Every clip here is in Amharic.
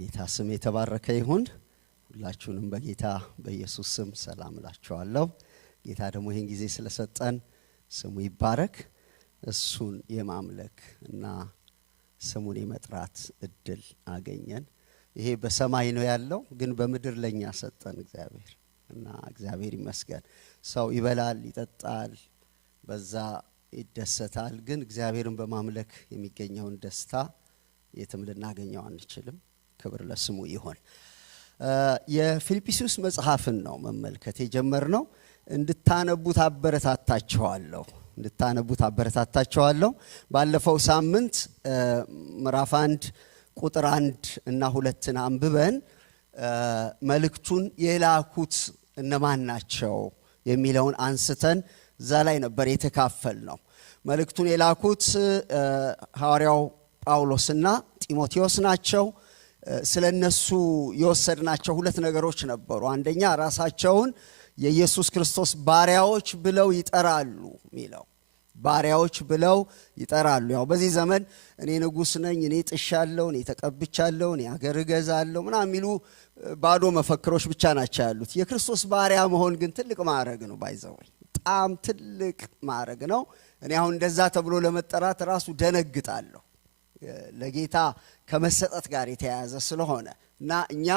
የጌታ ስም የተባረከ ይሁን። ሁላችሁንም በጌታ በኢየሱስ ስም ሰላም እላችኋለሁ። ጌታ ደግሞ ይሄን ጊዜ ስለሰጠን ስሙ ይባረክ። እሱን የማምለክ እና ስሙን የመጥራት እድል አገኘን። ይሄ በሰማይ ነው ያለው፣ ግን በምድር ለኛ ሰጠን እግዚአብሔር እና እግዚአብሔር ይመስገን። ሰው ይበላል ይጠጣል በዛ ይደሰታል፣ ግን እግዚአብሔርን በማምለክ የሚገኘውን ደስታ የትም ልናገኘው አንችልም። ክብር ለስሙ ይሁን። የፊልጵስዩስ መጽሐፍን ነው መመልከት የጀመርነው። እንድታነቡት አበረታታችኋለሁ። ባለፈው ሳምንት ምዕራፍ 1 ቁጥር 1 እና 2ን አንብበን መልእክቱን የላኩት እነማን ናቸው የሚለውን አንስተን እዛ ላይ ነበር የተካፈልነው። መልእክቱን የላኩት ሐዋርያው ጳውሎስና ጢሞቴዎስ ናቸው። ስለነሱ የወሰድናቸው ሁለት ነገሮች ነበሩ። አንደኛ ራሳቸውን የኢየሱስ ክርስቶስ ባሪያዎች ብለው ይጠራሉ ሚለው ባሪያዎች ብለው ይጠራሉ። ያው በዚህ ዘመን እኔ ንጉስ ነኝ፣ እኔ ጥሻለሁ፣ እኔ ተቀብቻለሁ፣ እኔ አገር ገዛለሁ ምናምን የሚሉ ባዶ መፈክሮች ብቻ ናቸው ያሉት። የክርስቶስ ባሪያ መሆን ግን ትልቅ ማዕረግ ነው። ባይዘወይ በጣም ትልቅ ማዕረግ ነው። እኔ አሁን እንደዛ ተብሎ ለመጠራት ራሱ ደነግጣለሁ፣ ለጌታ ከመሰጠት ጋር የተያያዘ ስለሆነ እና እኛ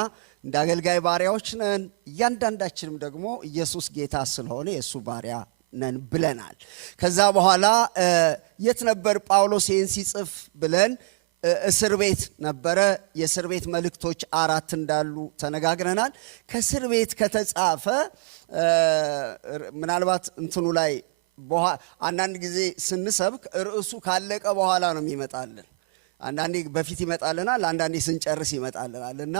እንደ አገልጋይ ባሪያዎች ነን። እያንዳንዳችንም ደግሞ ኢየሱስ ጌታ ስለሆነ የሱ ባሪያ ነን ብለናል። ከዛ በኋላ የት ነበር ጳውሎስ ይህን ሲጽፍ ብለን እስር ቤት ነበረ። የእስር ቤት መልእክቶች 4 እንዳሉ ተነጋግረናል። ከእስር ቤት ከተጻፈ ምናልባት እንትኑ ላይ አንዳንድ ጊዜ ስንሰብክ ርዕሱ ካለቀ በኋላ ነው የሚመጣልን። አንዳንዴ በፊት ይመጣልናል፣ አንዳንዴ ስንጨርስ ይመጣልናል። እና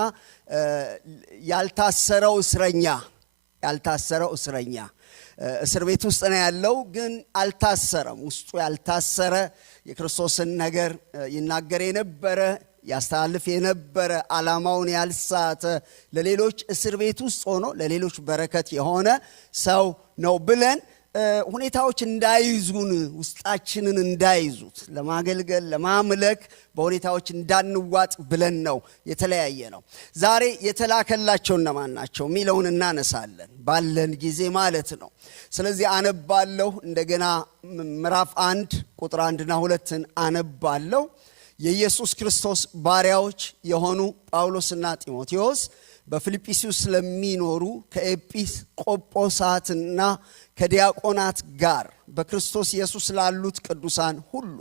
ያልታሰረው እስረኛ እስር ቤት ውስጥ ነው ያለው፣ ግን አልታሰረም። ውስጡ ያልታሰረ የክርስቶስን ነገር ይናገር የነበረ ያስተላልፍ የነበረ ዓላማውን ያልሳተ ለሌሎች እስር ቤት ውስጥ ሆኖ ለሌሎች በረከት የሆነ ሰው ነው ብለን ሁኔታዎች እንዳይዙን ውስጣችንን እንዳይዙት ለማገልገል ለማምለክ በሁኔታዎች እንዳንዋጥ ብለን ነው የተለያየ ነው። ዛሬ የተላከላቸው እነማን ናቸው ሚለውን እናነሳለን ባለን ጊዜ ማለት ነው። ስለዚህ አነባለሁ እንደገና ምዕራፍ 1 ቁጥር 1 እና 2ን አነባለሁ። የኢየሱስ ክርስቶስ ባሪያዎች የሆኑ ጳውሎስና ጢሞቴዎስ በፊልጵስዩስ ለሚኖሩ ከኤጲስቆጶሳትና ከዲያቆናት ጋር በክርስቶስ ኢየሱስ ላሉት ቅዱሳን ሁሉ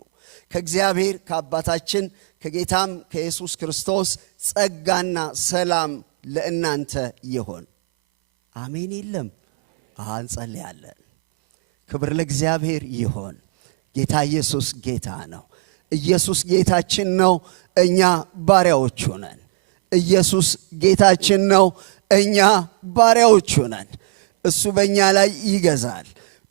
ከእግዚአብሔር ከአባታችን ከጌታም ከኢየሱስ ክርስቶስ ጸጋና ሰላም ለእናንተ ይሁን። አሜን። የለም እንጸልያለን። ክብር ለእግዚአብሔር ይሁን። ጌታ ኢየሱስ ጌታ ነው። ኢየሱስ ጌታችን ነው፣ እኛ ባሪያዎቹ ነን። ኢየሱስ ጌታችን ነው፣ እኛ ባሪያዎቹ ነን። እሱ በእኛ ላይ ይገዛል።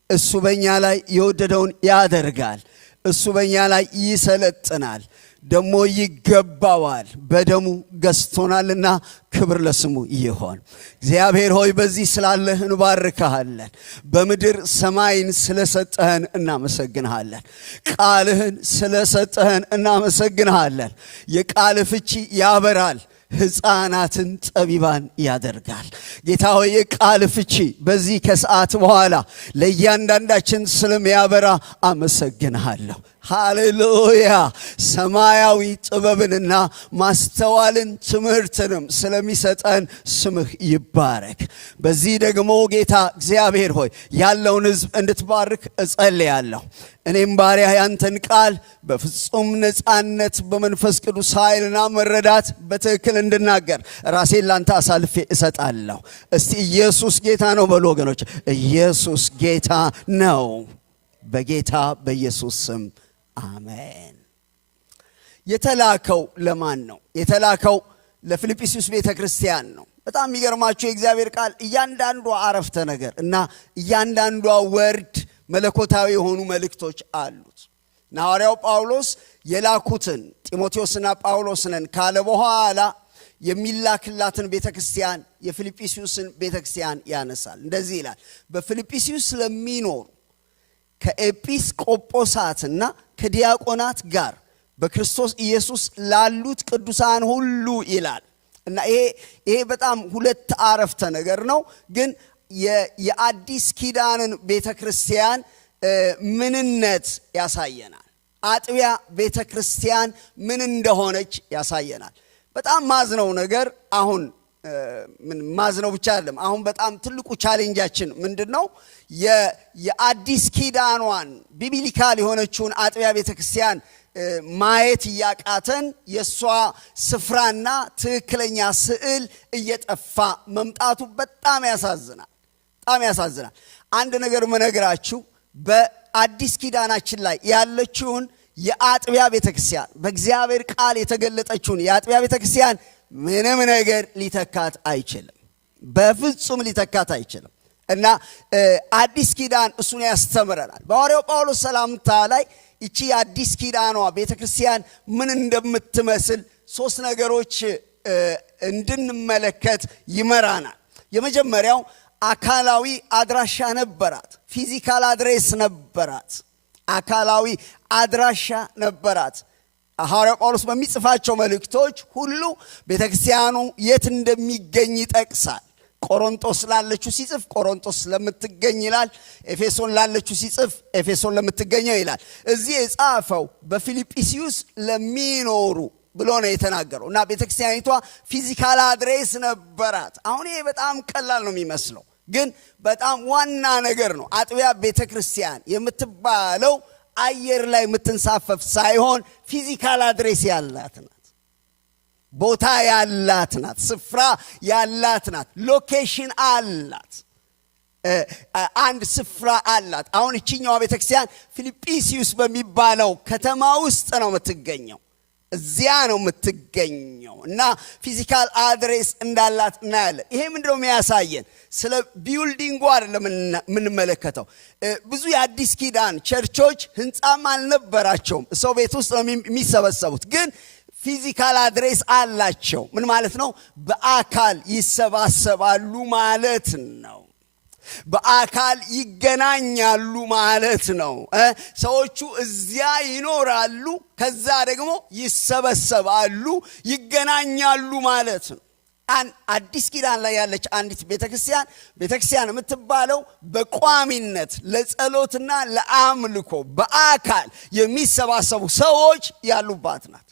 እሱ በእኛ ላይ የወደደውን ያደርጋል። እሱ በእኛ ላይ ይሰለጥናል፣ ደሞ ይገባዋል። በደሙ ገዝቶናልና ክብር ለስሙ ይሁን። እግዚአብሔር ሆይ በዚህ ስላለህ እንባርክሃለን። በምድር ሰማይን ስለሰጠህን እናመሰግንሃለን። ቃልህን ስለሰጠህን እናመሰግንሃለን። የቃል ፍቺ ያበራል፣ ሕፃናትን ጠቢባን ያደርጋል። ጌታ ሆይ የቃል ፍቺ በዚህ ከሰዓት በኋላ ለእያንዳንዳችን ስለሚያበራ አመሰግንሃለሁ። ሃሌሉያ። ሰማያዊ ጥበብንና ማስተዋልን ትምህርትንም ስለሚሰጠን ስምህ ይባረክ። በዚህ ደግሞ ጌታ እግዚአብሔር ሆይ ያለውን ሕዝብ እንድትባርክ እጸልያለሁ። እኔም ባሪያ ያንተን ቃል በፍጹም ነፃነት በመንፈስ ቅዱስ ኃይልና መረዳት በትክክል እንድናገር ራሴን ላንተ አሳልፌ እሰጣለሁ። እስቲ ኢየሱስ ጌታ ነው በሉ ወገኖች። ኢየሱስ ጌታ ነው። በጌታ በኢየሱስ ስም አሜን። የተላከው ለማን ነው? የተላከው ለፊልጵስዩስ ቤተክርስቲያን ነው። በጣም የሚገርማችሁ የእግዚአብሔር ቃል እያንዳንዷ አረፍተ ነገር እና እያንዳንዷ ወርድ መለኮታዊ የሆኑ መልእክቶች አሉት። ሐዋርያው ጳውሎስ የላኩትን ጢሞቴዎስና ጳውሎስን ካለ በኋላ የሚላክላትን ቤተክርስቲያን የፊልጵስዩስን ቤተክርስቲያን ያነሳል። እንደዚህ ይላል፣ በፊልጵስዩስ ለሚኖሩ ከኤጲስቆጶሳትና ከዲያቆናት ጋር በክርስቶስ ኢየሱስ ላሉት ቅዱሳን ሁሉ ይላል። እና ይሄ በጣም ሁለት አረፍተ ነገር ነው፣ ግን የአዲስ ኪዳንን ቤተክርስቲያን ምንነት ያሳየናል። አጥቢያ ቤተክርስቲያን ምን እንደሆነች ያሳየናል። በጣም ማዝነው ነገር አሁን ማዝነው ብቻ አይደለም፣ አሁን በጣም ትልቁ ቻሌንጃችን ምንድነው? የአዲስ ኪዳኗን ቢብሊካል የሆነችውን አጥቢያ ቤተክርስቲያን ማየት ያቃተን የሷ ስፍራና ትክክለኛ ስዕል እየጠፋ መምጣቱ በጣም ያሳዝናል። በጣም ያሳዝናል። አንድ ነገር መነግራችሁ በአዲስ ኪዳናችን ላይ ያለችውን የአጥቢያ ቤተክርስቲያን በእግዚአብሔር ቃል የተገለጠችውን የአጥቢያ ቤተክርስቲያን ምንም ነገር ሊተካት አይችልም። በፍጹም ሊተካት አይችልም። እና አዲስ ኪዳን እሱን ያስተምረናል። በሐዋርያው ጳውሎስ ሰላምታ ላይ እቺ የአዲስ ኪዳኗ ቤተክርስቲያን ምን እንደምትመስል ሶስት ነገሮች እንድንመለከት ይመራናል። የመጀመሪያው አካላዊ አድራሻ ነበራት። ፊዚካል አድሬስ ነበራት። አካላዊ አድራሻ ነበራት። ሐዋርያው ጳውሎስ በሚጽፋቸው መልእክቶች ሁሉ ቤተክርስቲያኑ የት እንደሚገኝ ይጠቅሳል። ቆሮንቶስ ላለችው ሲጽፍ ቆሮንቶስ ለምትገኝ ይላል። ኤፌሶን ላለችው ሲጽፍ ኤፌሶን ለምትገኘው ይላል። እዚህ የጻፈው በፊልጵስዩስ ለሚኖሩ ብሎ ነው የተናገረው። እና ቤተክርስቲያኒቷ ፊዚካል አድሬስ ነበራት። አሁን ይሄ በጣም ቀላል ነው የሚመስለው፣ ግን በጣም ዋና ነገር ነው። አጥቢያ ቤተክርስቲያን የምትባለው አየር ላይ የምትንሳፈፍ ሳይሆን ፊዚካል አድሬስ ያላት ናት። ቦታ ያላት ናት። ስፍራ ያላት ናት። ሎኬሽን አላት። አንድ ስፍራ አላት። አሁን እቺኛዋ ቤተክርስቲያን ፊልጵስዩስ በሚባለው ከተማ ውስጥ ነው የምትገኘው። እዚያ ነው የምትገኘው እና ፊዚካል አድሬስ እንዳላት እናያለን። ይሄ ምንድነው የሚያሳየን? ስለ ቢልዲንጉ አይደለም የምንመለከተው። ብዙ የአዲስ ኪዳን ቸርቾች ህንጻም አልነበራቸውም። ሰው ቤት ውስጥ ነው የሚሰበሰቡት፣ ግን ፊዚካል አድሬስ አላቸው። ምን ማለት ነው? በአካል ይሰባሰባሉ ማለት ነው። በአካል ይገናኛሉ ማለት ነው። ሰዎቹ እዚያ ይኖራሉ፣ ከዛ ደግሞ ይሰበሰባሉ፣ ይገናኛሉ ማለት ነው። አዲስ ኪዳን ላይ ያለች አንዲት ቤተክርስቲያን የምትባለው በቋሚነት ለጸሎትና ለአምልኮ በአካል የሚሰባሰቡ ሰዎች ያሉባት ናት።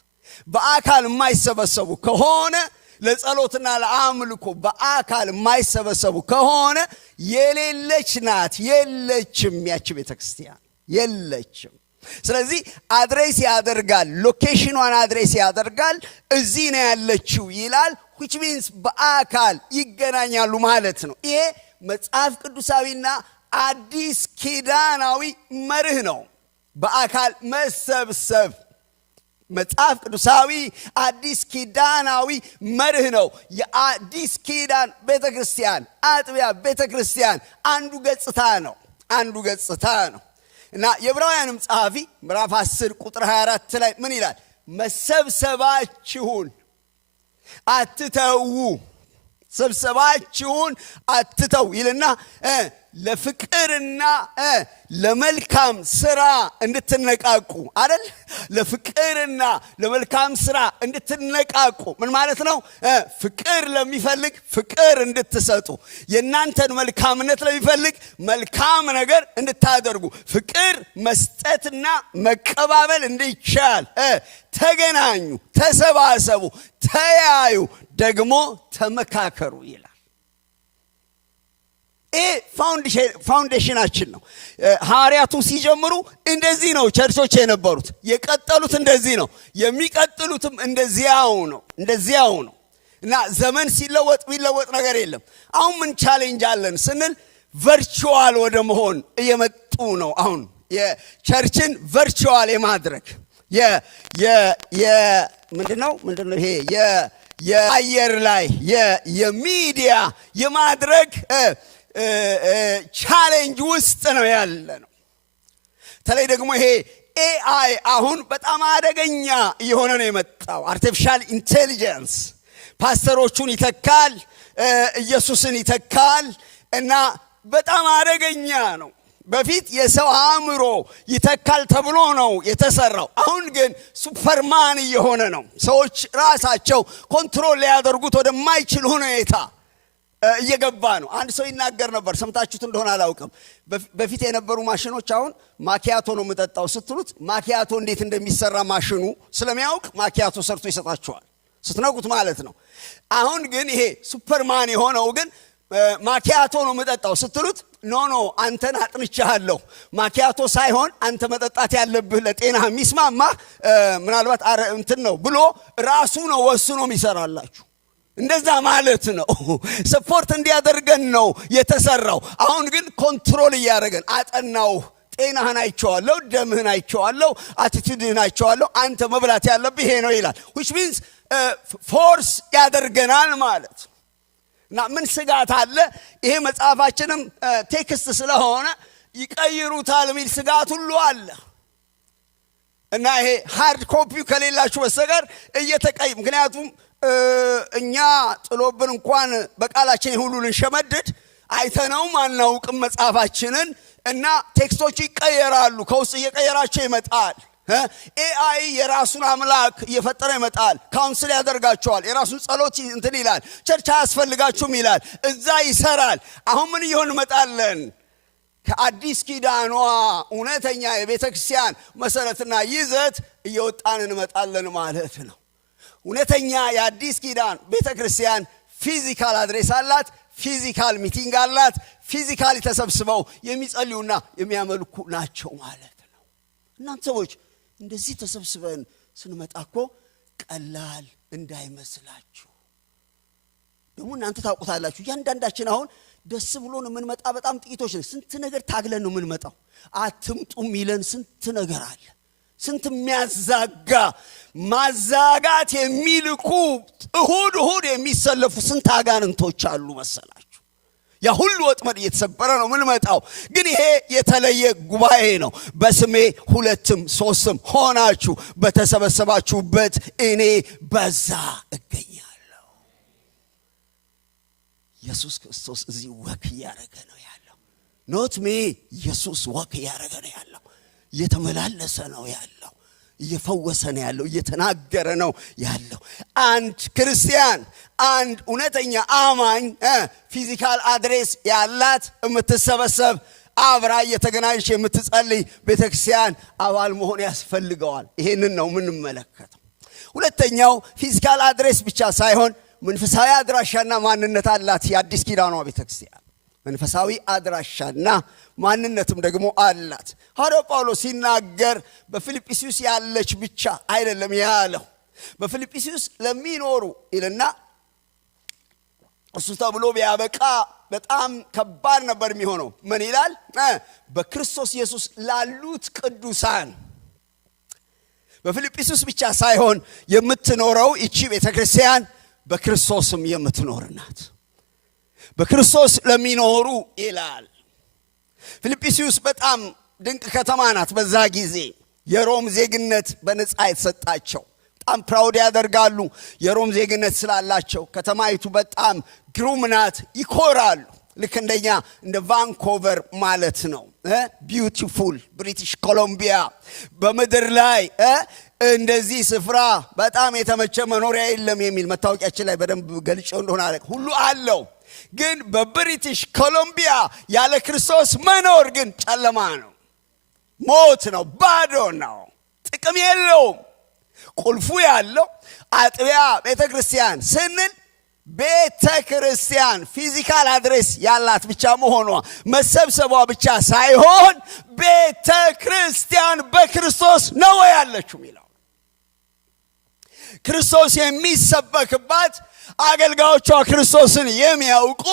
በአካል የማይሰበሰቡ ከሆነ ለጸሎትና ለአምልኮ በአካል የማይሰበሰቡ ከሆነ የሌለች ናት። የለችም፣ ያቺ ቤተክርስቲያን የለችም። ስለዚህ አድሬስ ያደርጋል፣ ሎኬሽኗን አድሬስ ያደርጋል። እዚህ ነው ያለችው ይላል። which means በአካል ይገናኛሉ ማለት ነው። ይሄ መጽሐፍ ቅዱሳዊና አዲስ ኪዳናዊ መርህ ነው። በአካል መሰብሰብ መጽሐፍ ቅዱሳዊ አዲስ ኪዳናዊ መርህ ነው። የአዲስ ኪዳን ቤተክርስቲያን አጥቢያ ቤተክርስቲያን አንዱ ገጽታ ነው። እና የዕብራውያንም ጸሐፊ ምዕራፍ 10 ቁጥር 24 ላይ ምን ይላል? መሰብሰባችሁን አትተው፣ ስብሰባችሁን አትተው ይልና ለፍቅርና ለመልካም ስራ እንድትነቃቁ አይደል? ለፍቅርና ለመልካም ስራ እንድትነቃቁ ምን ማለት ነው? ፍቅር ለሚፈልግ ፍቅር እንድትሰጡ፣ የእናንተን መልካምነት ለሚፈልግ መልካም ነገር እንድታደርጉ፣ ፍቅር መስጠትና መቀባበል እንዲቻል ተገናኙ፣ ተሰባሰቡ፣ ተያዩ፣ ደግሞ ተመካከሩ ይላል። ይህ ፋውንዴሽናችን ነው። ሐዋርያቱ ሲጀምሩ እንደዚህ ነው ቸርቾች የነበሩት። የቀጠሉት እንደዚህ ነው፣ የሚቀጥሉትም እንደዚያው ነው። እና ዘመን ሲለወጥ ቢለወጥ ነገር የለም። አሁን ምን ቻሌንጅ አለን ስንል ቨርቹዋል ወደ መሆን እየመጡ ነው። አሁን የቸርችን ቨርቹዋል የማድረግ ምንድነው ይሄ የአየር ላይ የሚዲያ የማድረግ ቻሌንጅ ውስጥ ነው ያለ ነው። በተለይ ደግሞ ይሄ ኤአይ አሁን በጣም አደገኛ እየሆነ ነው የመጣው። አርቲፊሻል ኢንቴሊጀንስ ፓስተሮቹን ይተካል፣ ኢየሱስን ይተካል እና በጣም አደገኛ ነው። በፊት የሰው አእምሮ ይተካል ተብሎ ነው የተሰራው። አሁን ግን ሱፐርማን እየሆነ ነው። ሰዎች ራሳቸው ኮንትሮል ሊያደርጉት ወደማይችል ሁኔታ እየገባ ነው። አንድ ሰው ይናገር ነበር፣ ሰምታችሁት እንደሆነ አላውቅም። በፊት የነበሩ ማሽኖች አሁን ማኪያቶ ነው የምጠጣው ስትሉት ማኪያቶ እንዴት እንደሚሰራ ማሽኑ ስለሚያውቅ ማኪያቶ ሰርቶ ይሰጣችኋል፣ ስትነቁት ማለት ነው። አሁን ግን ይሄ ሱፐርማን የሆነው ግን ማኪያቶ ነው የምጠጣው ስትሉት ኖ አንተን አጥንቻለሁ፣ ማኪያቶ ሳይሆን አንተ መጠጣት ያለብህ ለጤና የሚስማማ ምናልባት እንትን ነው ብሎ ራሱ ነው ወስኖ የሚሰራላችሁ። እንደዛ ማለት ነው። ሰፖርት እንዲያደርገን ነው የተሰራው። አሁን ግን ኮንትሮል እያደረገን አጠናው። ጤናህን አይቼዋለሁ፣ ደምህን አይቼዋለሁ፣ አቲቲዩድህን አይቼዋለሁ፣ አንተ መብላት ያለብህ ይሄ ነው ይላል። which means ፎርስ ያደርገናል ማለት እና ምን ስጋት አለ? ይሄ መጽሐፋችንም ቴክስት ስለሆነ ይቀይሩታል የሚል ስጋት ሁሉ አለ እና ይሄ ሃርድ ኮፒው ከሌላችሁ በስተቀር እየተቀይ ምክንያቱም እኛ ጥሎብን እንኳን በቃላችን ሁሉ ልንሸመድድ አይተነውም አናውቅም መጽሐፋችንን እና ቴክስቶቹ ይቀየራሉ። ከውስጥ እየቀየራቸው ይመጣል። ኤአይ የራሱን አምላክ እየፈጠረ ይመጣል። ካውንስል ያደርጋቸዋል። የራሱን ጸሎት እንትን ይላል። ቸርች አያስፈልጋችሁም ይላል። እዛ ይሰራል። አሁን ምን ይሆን መጣለን? ከአዲስ ኪዳኗ እውነተኛ የቤተ ክርስቲያን መሰረትና ይዘት እየወጣን እንመጣለን ማለት ነው። እውነተኛ የአዲስ ኪዳን ቤተ ክርስቲያን ፊዚካል አድሬስ አላት። ፊዚካል ሚቲንግ አላት። ፊዚካሊ ተሰብስበው የሚጸልዩና የሚያመልኩ ናቸው ማለት ነው። እናንተ ሰዎች እንደዚህ ተሰብስበን ስንመጣ እኮ ቀላል እንዳይመስላችሁ። ደግሞ እናንተ ታውቁታላችሁ። እያንዳንዳችን አሁን ደስ ብሎን የምንመጣ በጣም ጥቂቶች ነን። ስንት ነገር ታግለን ነው የምንመጣው። አትምጡ የሚለን ስንት ነገር አለ። ስንት የሚያዛጋ ማዛጋት የሚልኩ እሁድ የሚሰለፉ ስንት አጋንንቶች አሉ መሰላችሁ። ያ ሁሉ ወጥመድ እየተሰበረ ነው የምንመጣው። ግን ይሄ የተለየ ጉባኤ ነው። በስሜ 2ም 3ም ሆናችሁ በተሰበሰባችሁበት እኔ በዛ እገኛለሁ። ኢየሱስ ክርስቶስ እዚህ ወክ እያደረገ ነው ያለው። ኖት ሚ ኢየሱስ ወክ እያደረገ ነው ያለው። እየተመላለሰ ነው ያለው። እየፈወሰ ነው ያለው። እየተናገረ ነው ያለው። አንድ ክርስቲያን፣ አንድ እውነተኛ አማኝ ፊዚካል አድሬስ ያላት የምትሰበሰብ አብራ እየተገናኘች የምትጸልይ ቤተክርስቲያን አባል መሆን ያስፈልገዋል። ይሄንን ነው የምንመለከተው። ሁለተኛው ፊዚካል አድሬስ ብቻ ሳይሆን መንፈሳዊ አድራሻና ማንነት አላት የአዲስ ኪዳኗ ቤተክርስቲያን። መንፈሳዊ አድራሻና ማንነትም ደግሞ አላት። ሐዋርያው ጳውሎስ ሲናገር በፊልጵስዩስ ያለች ብቻ አይደለም ያለው። በፊልጵስዩስ ለሚኖሩ ይልና እሱ ተብሎ ቢያበቃ በጣም ከባድ ነበር የሚሆነው። ምን ይላል? በክርስቶስ ኢየሱስ ላሉት ቅዱሳን። በፊልጵስዩስ ብቻ ሳይሆን የምትኖረው እቺ ቤተክርስቲያን በክርስቶስም የምትኖር ናት። በክርስቶስ ለሚኖሩ ይላል። ፊልጵስዩስ በጣም ድንቅ ከተማ ናት። በዛ ጊዜ የሮም ዜግነት በነፃ የተሰጣቸው በጣም ፕራውድ ያደርጋሉ የሮም ዜግነት ስላላቸው። ከተማይቱ በጣም ግሩም ናት፣ ይኮራሉ። ልክ እንደኛ እንደ ቫንኮቨር ማለት ነው። ቢዩቲፉል ብሪቲሽ ኮሎምቢያ። በምድር ላይ እንደዚህ ስፍራ በጣም የተመቸ መኖሪያ የለም የሚል መታወቂያችን ላይ በደንብ ገልጬው እንደሆነ አለ ሁሉ አለው። ግን በብሪቲሽ ኮሎምቢያ ያለ ክርስቶስ መኖር ግን ጨለማ ነው፣ ሞት ነው፣ ባዶ ነው፣ ጥቅም የለውም። ቁልፉ ያለው አጥቢያ ቤተክርስቲያን ስንል ቤተክርስቲያን ፊዚካል አድሬስ ያላት ብቻ መሆኗ መሰብሰቧ ብቻ ሳይሆን ቤተክርስቲያን በክርስቶስ ነው ያለችው የሚለው ክርስቶስ የሚሰበክባት፣ አገልጋዮቿ ክርስቶስን የሚያውቁ፣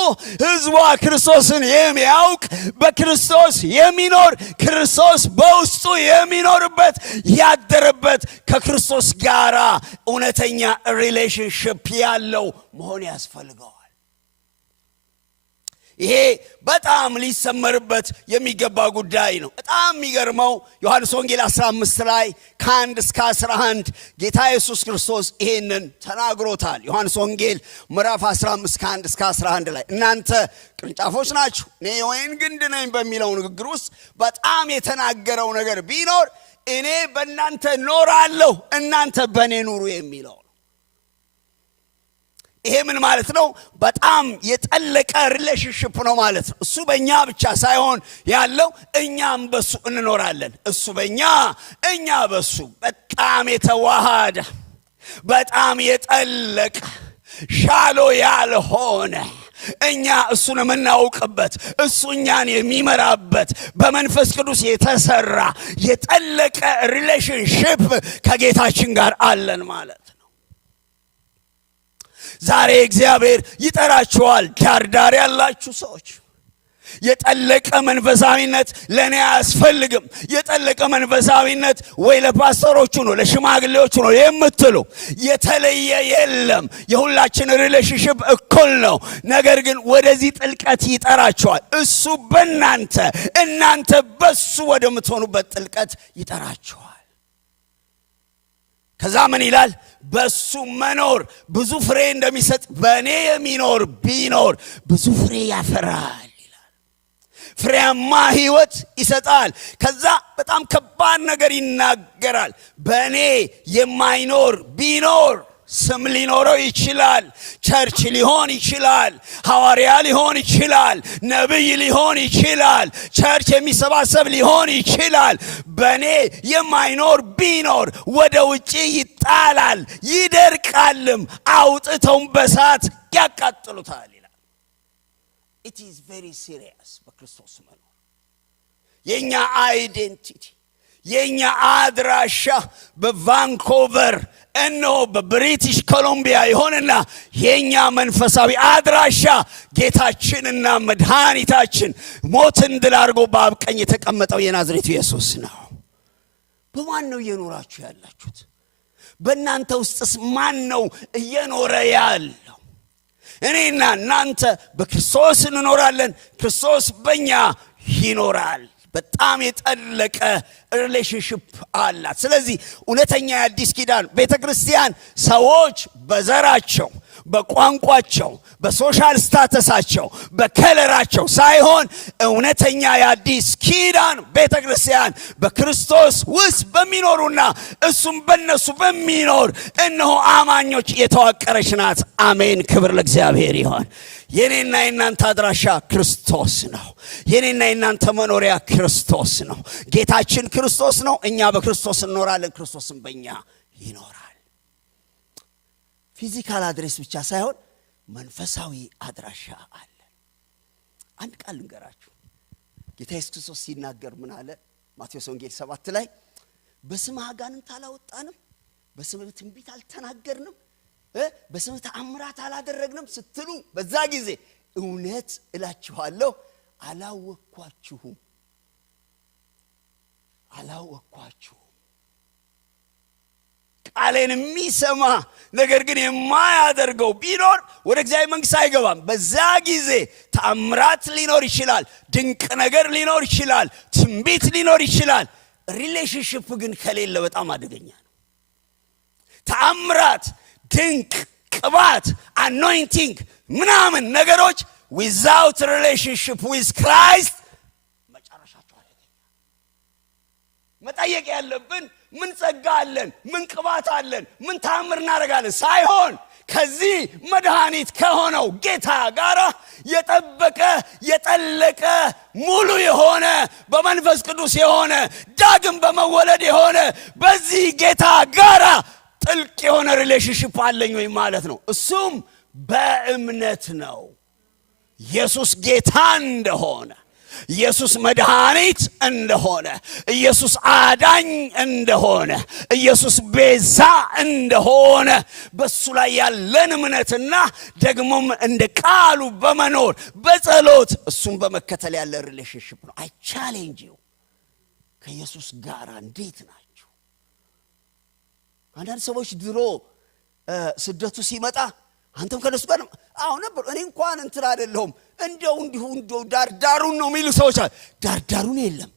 ህዝቧ ክርስቶስን የሚያውቅ፣ በክርስቶስ የሚኖር፣ ክርስቶስ በውስጡ የሚኖርበት ያደረበት፣ ከክርስቶስ ጋር እውነተኛ ሪሌሽንሺፕ ያለው መሆን ያስፈልገዋል። ይሄ በጣም ሊሰመርበት የሚገባ ጉዳይ ነው። በጣም የሚገርመው ዮሐንስ ወንጌል 15 ላይ ከ1 እስከ 11 ጌታ ኢየሱስ ክርስቶስ ይሄንን ተናግሮታል። ዮሐንስ ወንጌል ምዕራፍ 15 ከ1 እስከ 11 ላይ እናንተ ቅርንጫፎች ናችሁ፣ እኔ የወይን ግንድ ነኝ በሚለው ንግግር ውስጥ በጣም የተናገረው ነገር ቢኖር እኔ በእናንተ ኖራለሁ እናንተ በእኔ ኑሩ የሚለው። ይሄ ምን ማለት ነው? በጣም የጠለቀ ሪሌሽንሺፕ ነው ማለት ነው። እሱ በእኛ ብቻ ሳይሆን ያለው እኛም በሱ እንኖራለን። እሱ በእኛ እኛ በሱ በጣም የተዋሃደ በጣም የጠለቀ ሻሎ ያልሆነ እኛ እሱን የምናውቅበት እሱ እኛን የሚመራበት በመንፈስ ቅዱስ የተሰራ የጠለቀ ሪሌሽንሺፕ ከጌታችን ጋር አለን ማለት ነው። ዛሬ እግዚአብሔር ይጠራችኋል። ዳርዳር ያላችሁ ሰዎች የጠለቀ መንፈሳዊነት ለኔ አያስፈልግም፣ የጠለቀ መንፈሳዊነት ወይ ለፓስተሮቹ ነው ለሽማግሌዎቹ ነው የምትሉ የተለየ የለም። የሁላችን ሪሌሽንሺፕ እኩል ነው። ነገር ግን ወደዚህ ጥልቀት ይጠራችኋል። እሱ በእናንተ እናንተ በሱ ወደምትሆኑበት ጥልቀት ይጠራችኋል። ከዛ ምን ይላል? በሱ መኖር ብዙ ፍሬ እንደሚሰጥ በእኔ የሚኖር ቢኖር ብዙ ፍሬ ያፈራል። ፍሬያማ ህይወት ይሰጣል። ከዛ በጣም ከባድ ነገር ይናገራል። በእኔ የማይኖር ቢኖር ስም ሊኖረው ይችላል፣ ቸርች ሊሆን ይችላል፣ ሐዋርያ ሊሆን ይችላል፣ ነብይ ሊሆን ይችላል፣ ቸርች የሚሰባሰብ ሊሆን ይችላል። በእኔ የማይኖር ቢኖር ወደ ውጪ ይጣላል፣ ይደርቃልም፣ አውጥተውም በሳት ያቃጥሉታል ይላል። it is very serious። በክርስቶስ መኖር የኛ አይዴንቲቲ የኛ አድራሻ በቫንኮቨር እነሆ በብሪቲሽ ኮሎምቢያ ይሆንና የኛ መንፈሳዊ አድራሻ ጌታችንና መድኃኒታችን ሞትን ድል አድርጎ በአብ ቀኝ የተቀመጠው የናዝሬቱ ኢየሱስ ነው። በማን ነው እየኖራችሁ ያላችሁት? በእናንተ ውስጥስ ማን ነው እየኖረ ያለው? እኔና እናንተ በክርስቶስ እንኖራለን፣ ክርስቶስ በእኛ ይኖራል። በጣም የጠለቀ ሪሌሽንሺፕ አላት። ስለዚህ እውነተኛ የአዲስ ኪዳን ቤተክርስቲያን ሰዎች በዘራቸው፣ በቋንቋቸው፣ በሶሻል ስታተሳቸው፣ በከለራቸው ሳይሆን እውነተኛ የአዲስ ኪዳን ቤተክርስቲያን በክርስቶስ ውስጥ በሚኖሩና እሱም በነሱ በሚኖር እነሆ አማኞች የተዋቀረች ናት። አሜን። ክብር ለእግዚአብሔር ይሁን። የኔና የናንተ አድራሻ ክርስቶስ ነው። የኔና የናንተ መኖሪያ ክርስቶስ ነው። ጌታችን ክርስቶስ ነው። እኛ በክርስቶስ እንኖራለን፣ ክርስቶስም በእኛ ይኖራል። ፊዚካል አድሬስ ብቻ ሳይሆን መንፈሳዊ አድራሻ አለ። አንድ ቃል ልንገራችሁ። ጌታ ኢየሱስ ክርስቶስ ሲናገር ምን አለ? ማቴዎስ ወንጌል 7 ላይ በስምህ አጋንንት አላወጣንም፣ በስምህ ትንቢት አልተናገርንም፣ በስምህ ተአምራት አላደረግንም ስትሉ በዛ ጊዜ እውነት እላችኋለሁ አላወቅኳችሁም። ቃሌን የሚሰማ ነገር ግን የማያደርገው ቢኖር ወደ እግዚአብሔር መንግሥት አይገባም። በዛ ጊዜ ተአምራት ሊኖር ይችላል፣ ድንቅ ነገር ሊኖር ይችላል፣ ትንቢት ሊኖር ይችላል። ሪሌሽንሺፕ ግን ከሌለ በጣም አደገኛ ነው። ተአምራት፣ ድንቅ፣ ቅባት፣ አኖይንቲንግ ምናምን ነገሮች without relationship with Christ መጨረሻቸው አደገኛ። መጠየቅ ያለብን ምን ጸጋ አለን፣ ምን ቅባት አለን፣ ምን ተአምር እናደርጋለን ሳይሆን ከዚህ መድኃኒት ከሆነው ጌታ ጋር የጠበቀ የጠለቀ ሙሉ የሆነ በመንፈስ ቅዱስ የሆነ ዳግም በመወለድ የሆነ በዚህ ጌታ ጋር ጥልቅ የሆነ ሪሌሽንሺፕ አለኝ ወይ ማለት ነው። እሱም በእምነት ነው። ኢየሱስ ጌታ እንደሆነ፣ ኢየሱስ መድኃኒት እንደሆነ፣ ኢየሱስ አዳኝ እንደሆነ፣ ኢየሱስ ቤዛ እንደሆነ በሱ ላይ ያለን እምነትና ደግሞም እንደ ቃሉ በመኖር በጸሎት እሱን በመከተል ያለ ሪሌሽንሺፕ ነው። አይ ቻሌንጅ ዩ ከኢየሱስ ጋር እንዴት ናችሁ? አንዳንድ ሰዎች ድሮ ስደቱ ሲመጣ አንተም ከነሱ ጋር አዎ ነበር፣ እኔ እንኳን እንትን አይደለሁም እንደው ዳርዳሩን ነው የሚሉ ሰዎች ዳርዳሩን የለም።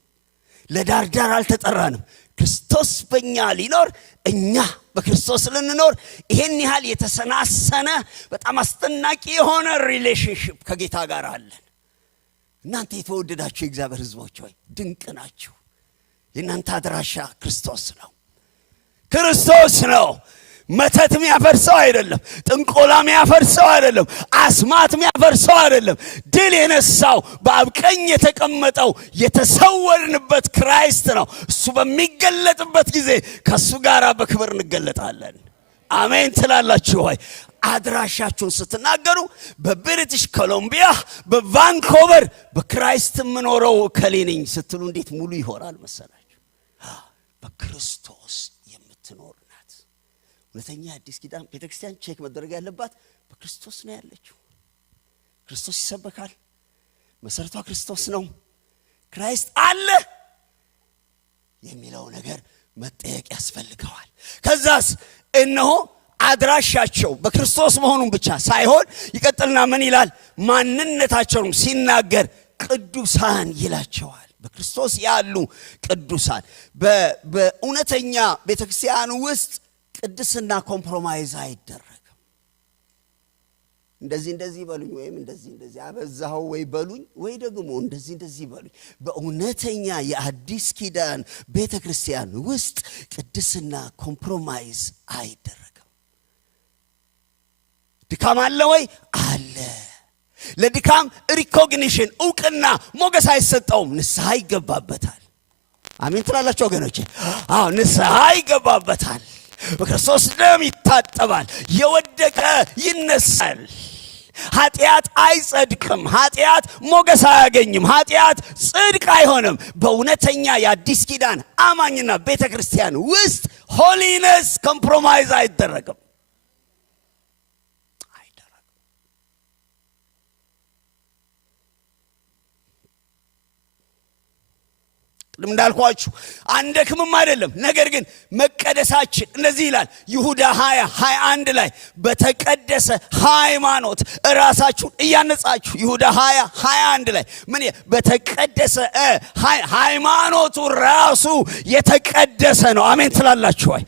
ለዳርዳር አልተጠራንም። ክርስቶስ በእኛ ሊኖር እኛ በክርስቶስ ልንኖር ይሄን ያህል የተሰናሰነ በጣም አስጠናቂ የሆነ ሪሌሽንሺፕ ከጌታ ጋር አለን። እናንተ የተወደዳችሁ የእግዚአብሔር ሕዝቦች ሆይ ድንቅ ናችሁ። የእናንተ አድራሻ ክርስቶስ ነው። ክርስቶስ ነው። መተት የሚያፈርሰው አይደለም። ጥንቆላ የሚያፈርሰው አይደለም። አስማት የሚያፈርሰው አይደለም። ድል የነሳው በአብ ቀኝ የተቀመጠው የተሰወርንበት ክራይስት ነው። እሱ በሚገለጥበት ጊዜ ከሱ ጋር በክብር እንገለጣለን። አሜን ትላላችሁ ወይ? አድራሻችሁን ስትናገሩ በብሪቲሽ ኮሎምቢያ በቫንኮቨር በክራይስት የምኖረው ከሌነኝ ስትሉ እንዴት ሙሉ ይሆናል መሰላችሁ? በክርስቶስ የምትኖር ናት። ሁለተኛ አዲስ ኪዳን ቤተክርስቲያን ቼክ መደረግ ያለባት በክርስቶስ ነው ያለችው። ክርስቶስ ይሰበካል። መሰረቷ ክርስቶስ ነው። ክራይስት አለ የሚለው ነገር መጠየቅ ያስፈልገዋል። ከዛስ እነሆ አድራሻቸው በክርስቶስ መሆኑን ብቻ ሳይሆን ይቀጥልና ምን ይላል? ማንነታቸውን ሲናገር ቅዱሳን ይላቸዋል። በክርስቶስ ያሉ ቅዱሳን። በእውነተኛ ቤተክርስቲያን ውስጥ ቅድስና ኮምፕሮማይዝ አይደረግም። እንደዚህ በሉኝ ወይም እንደዚህ አበዛው ወይ በሉኝ ወይ ደግሞ እንደዚህ በሉኝ። በእውነተኛ የአዲስ ኪዳን ቤተክርስቲያን ውስጥ ቅድስና ኮምፕሮማይዝ አይደረግም። ድካም አለ ወይ? አለ። ለድካም ሪኮግኒሽን እውቅና ሞገስ አይሰጠውም። ንስሐ ይገባበታል። አሜን ትላላችሁ ወገኖቼ? አዎ ንስሐ ይገባበታል። በክርስቶስ ደም ይታጠባል። የወደቀ ይነሳል። ኃጢአት አይጸድቅም። ኃጢአት ሞገስ አያገኝም። ኃጢአት ጽድቅ አይሆንም። በእውነተኛ የአዲስ ኪዳን አማኝና ቤተክርስቲያን ውስጥ ሆሊነስ ኮምፕሮማይዝ አይደረግም። እንዳልኳችሁ አንደክምም አይደለም። ነገር ግን መቀደሳችን እንደዚህ ይላል ይሁዳ 20:21 ላይ በተቀደሰ ሃይማኖት ራሳችሁን እያነጻችሁ። ይሁዳ 20:21 ላይ ምን በተቀደሰ ሃይማኖቱ ራሱ የተቀደሰ ነው። አሜን ትላላችሁ ወይ?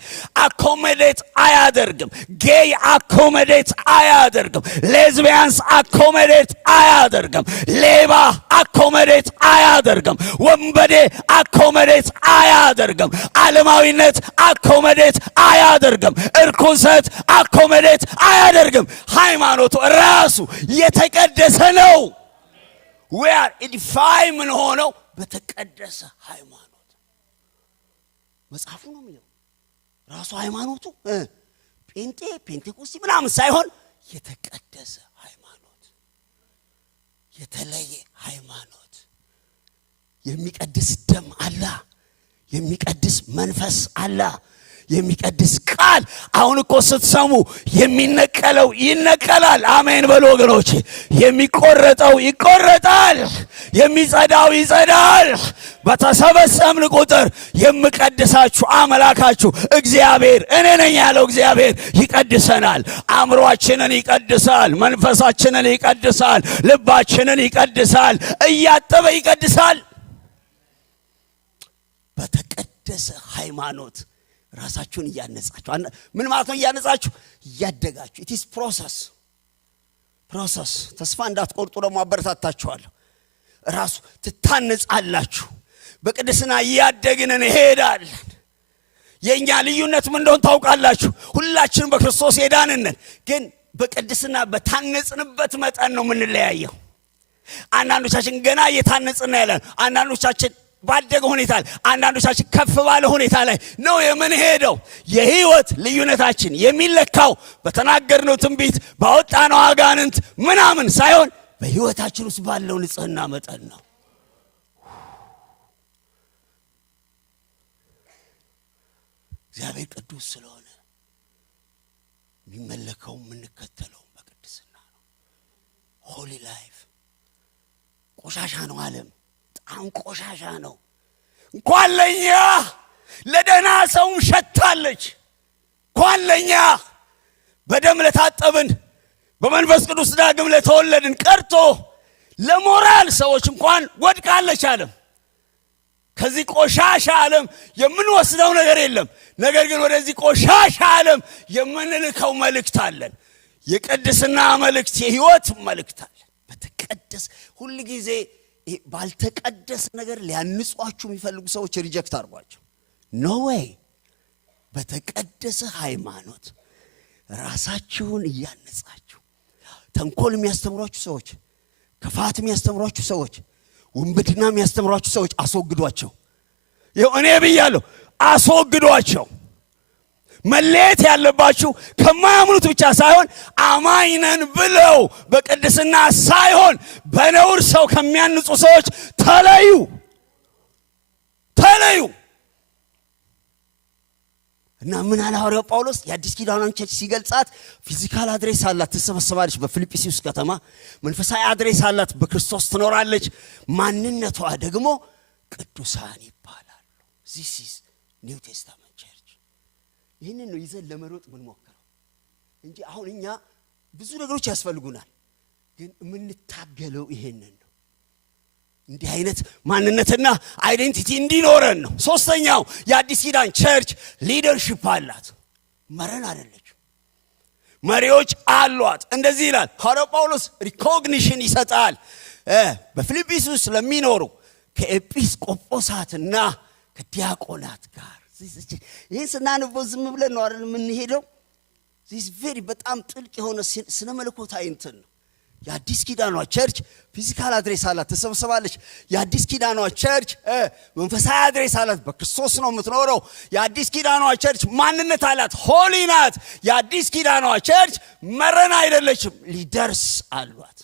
አኮሞዴት አያደርግም። ጌይ አኮሞዴት አያደርግም። ሌዝቢያንስ አኮሞዴት አያደርግም። ሌባ አኮሞዴት አያደርግም። ወንበዴ አኮሞዴት አያደርግም። ዓለማዊነት አኮሞዴት አያደርግም። እርኩሰት አኮሞዴት አያደርግም። ሃይማኖቱ ራሱ የተቀደሰ ነው። we are edified ምን ሆነው በተቀደሰ ሃይማኖት። መጽሐፉ ነው የሚለው ራሱ ሃይማኖቱ ጴንጤቆስጤ ምናምን ሳይሆን የተቀደሰ ሃይማኖት፣ የተለየ ሃይማኖት። የሚቀድስ ደም አለ። የሚቀድስ መንፈስ አለ። የሚቀድስ ቃል። አሁን እኮ ስትሰሙ የሚነቀለው ይነቀላል። አሜን በሉ ወገኖች። የሚቆረጠው ይቆረጣል። የሚጸዳው ይጸዳል። በተሰበሰብን ቁጥር የምቀድሳችሁ አምላካችሁ እግዚአብሔር እኔ ነኝ ያለው እግዚአብሔር ይቀድሰናል። አእምሮአችንን ይቀድሳል። መንፈሳችንን ይቀድሳል። ልባችንን ይቀድሳል። እያጠበ ይቀድሳል። በተቀደሰ ሃይማኖት ራሳችሁን እያነጻችሁ። ምን ማለት ነው እያነጻችሁ? እያደጋችሁ። it is process ተስፋ እንዳትቆርጡ ደግሞ አበረታታችኋለሁ። ራሱ ትታነጻላችሁ። በቅድስና እያደግን እንሄዳለን። የኛ ልዩነት ምን እንደሆነ ታውቃላችሁ? ሁላችንም በክርስቶስ የዳንን ግን በቅድስና በታነጽንበት መጠን ነው የምንለያየው። አንዳንዶቻችን ገና እየታነጽን ያለን፣ አንዳንዶቻችን ባደገ ሁኔታ፣ አንዳንዶቻችን ከፍ ባለ ሁኔታ ላይ ነው የምንሄደው። የህይወት ልዩነታችን የሚለካው በተናገርነው ትንቢት ባወጣነው አጋንንት ምናምን ሳይሆን በህይወታችን ውስጥ ባለው ንጽህና መጠን ነው። እግዚአብሔር ቅዱስ ስለሆነ የሚመለከው የምንከተለው በቅድስና ነው። ሆሊ ላይፍ። ቆሻሻ ነው ዓለም፣ በጣም ቆሻሻ ነው። እንኳን ለኛ ለደህና ሰውም ሸታለች። እንኳን ለኛ በደም ለታጠብን በመንፈስ ቅዱስ ዳግም ለተወለድን ቀርቶ ለሞራል ሰዎች እንኳን ወድቃለች ዓለም። ከዚህ ቆሻሻ ዓለም የምንወስደው ነገር የለም። ነገር ግን ወደዚህ ቆሻሻ ዓለም የምንልከው መልእክት አለን። የቅድስና መልእክት፣ የህይወት መልእክት አለን። በተቀደስ ሁሉ ጊዜ ባልተቀደሰ ነገር ሊያንጿችሁ የሚፈልጉ ሰዎች ሪጀክት አድርጓቸው። ኖ ዌይ። በተቀደሰ ሃይማኖት ራሳችሁን እያነጻችሁ ተንኮል የሚያስተምሯችሁ ሰዎች፣ ክፋት የሚያስተምሯችሁ ሰዎች፣ ውንብድና የሚያስተምሯችሁ ሰዎች አስወግዷቸው። ይኸው እኔ ብያለሁ፣ አስወግዷቸው። መለየት ያለባችሁ ከማያምኑት ብቻ ሳይሆን አማኝ ነን ብለው በቅድስና ሳይሆን በነውር ሰው ከሚያንጹ ሰዎች ተለዩ። እና ምን አለ ሐዋርያው ጳውሎስ የአዲስ ኪዳኗን ቸርች ሲገልጻት ፊዚካል አድሬስ አላት፣ ትሰበሰባለች በፊልጵስዩስ ከተማ። መንፈሳዊ አድሬስ አላት፣ በክርስቶስ ትኖራለች። ማንነቷ ደግሞ ቅዱሳን ይባላሉ። this is new testament church። ይህንን ነው ይዘን ለመሮጥ ምን ሞከረው እንጂ አሁን እኛ ብዙ ነገሮች ያስፈልጉናል፣ ግን የምንታገለው ይሄንን ነው። እንዲህ አይነት ማንነትና አይዴንቲቲ እንዲኖረን ነው። ሶስተኛው የአዲስ ኪዳን ቸርች ሊደርሺፕ አላት። መረን አይደለችም፣ መሪዎች አሏት። እንደዚህ ይላል ሐዋርያው ጳውሎስ፣ ሪኮግኒሽን ይሰጣል በፊልጵስዩስ ለሚኖሩ ከኤጲስቆጶሳትና ከዲያቆናት ጋር። ይህን ስናነበው ዝም ብለን ነው አይደል የምንሄደው። this very በጣም ጥልቅ የሆነ ስነ መለኮታዊ እንትን ነው። የአዲስ ኪዳኗ ቸርች ፊዚካል አድሬስ አላት፣ ተሰብስባለች። የአዲስ ኪዳኗ ቸርች መንፈሳዊ አድሬስ አላት፣ በክርስቶስ ነው የምትኖረው። የአዲስ ኪዳኗ ቸርች ማንነት አላት፣ ሆሊ ናት። የአዲስ ኪዳኗ ቸርች መረን አይደለችም፣ ሊደርስ አሏት።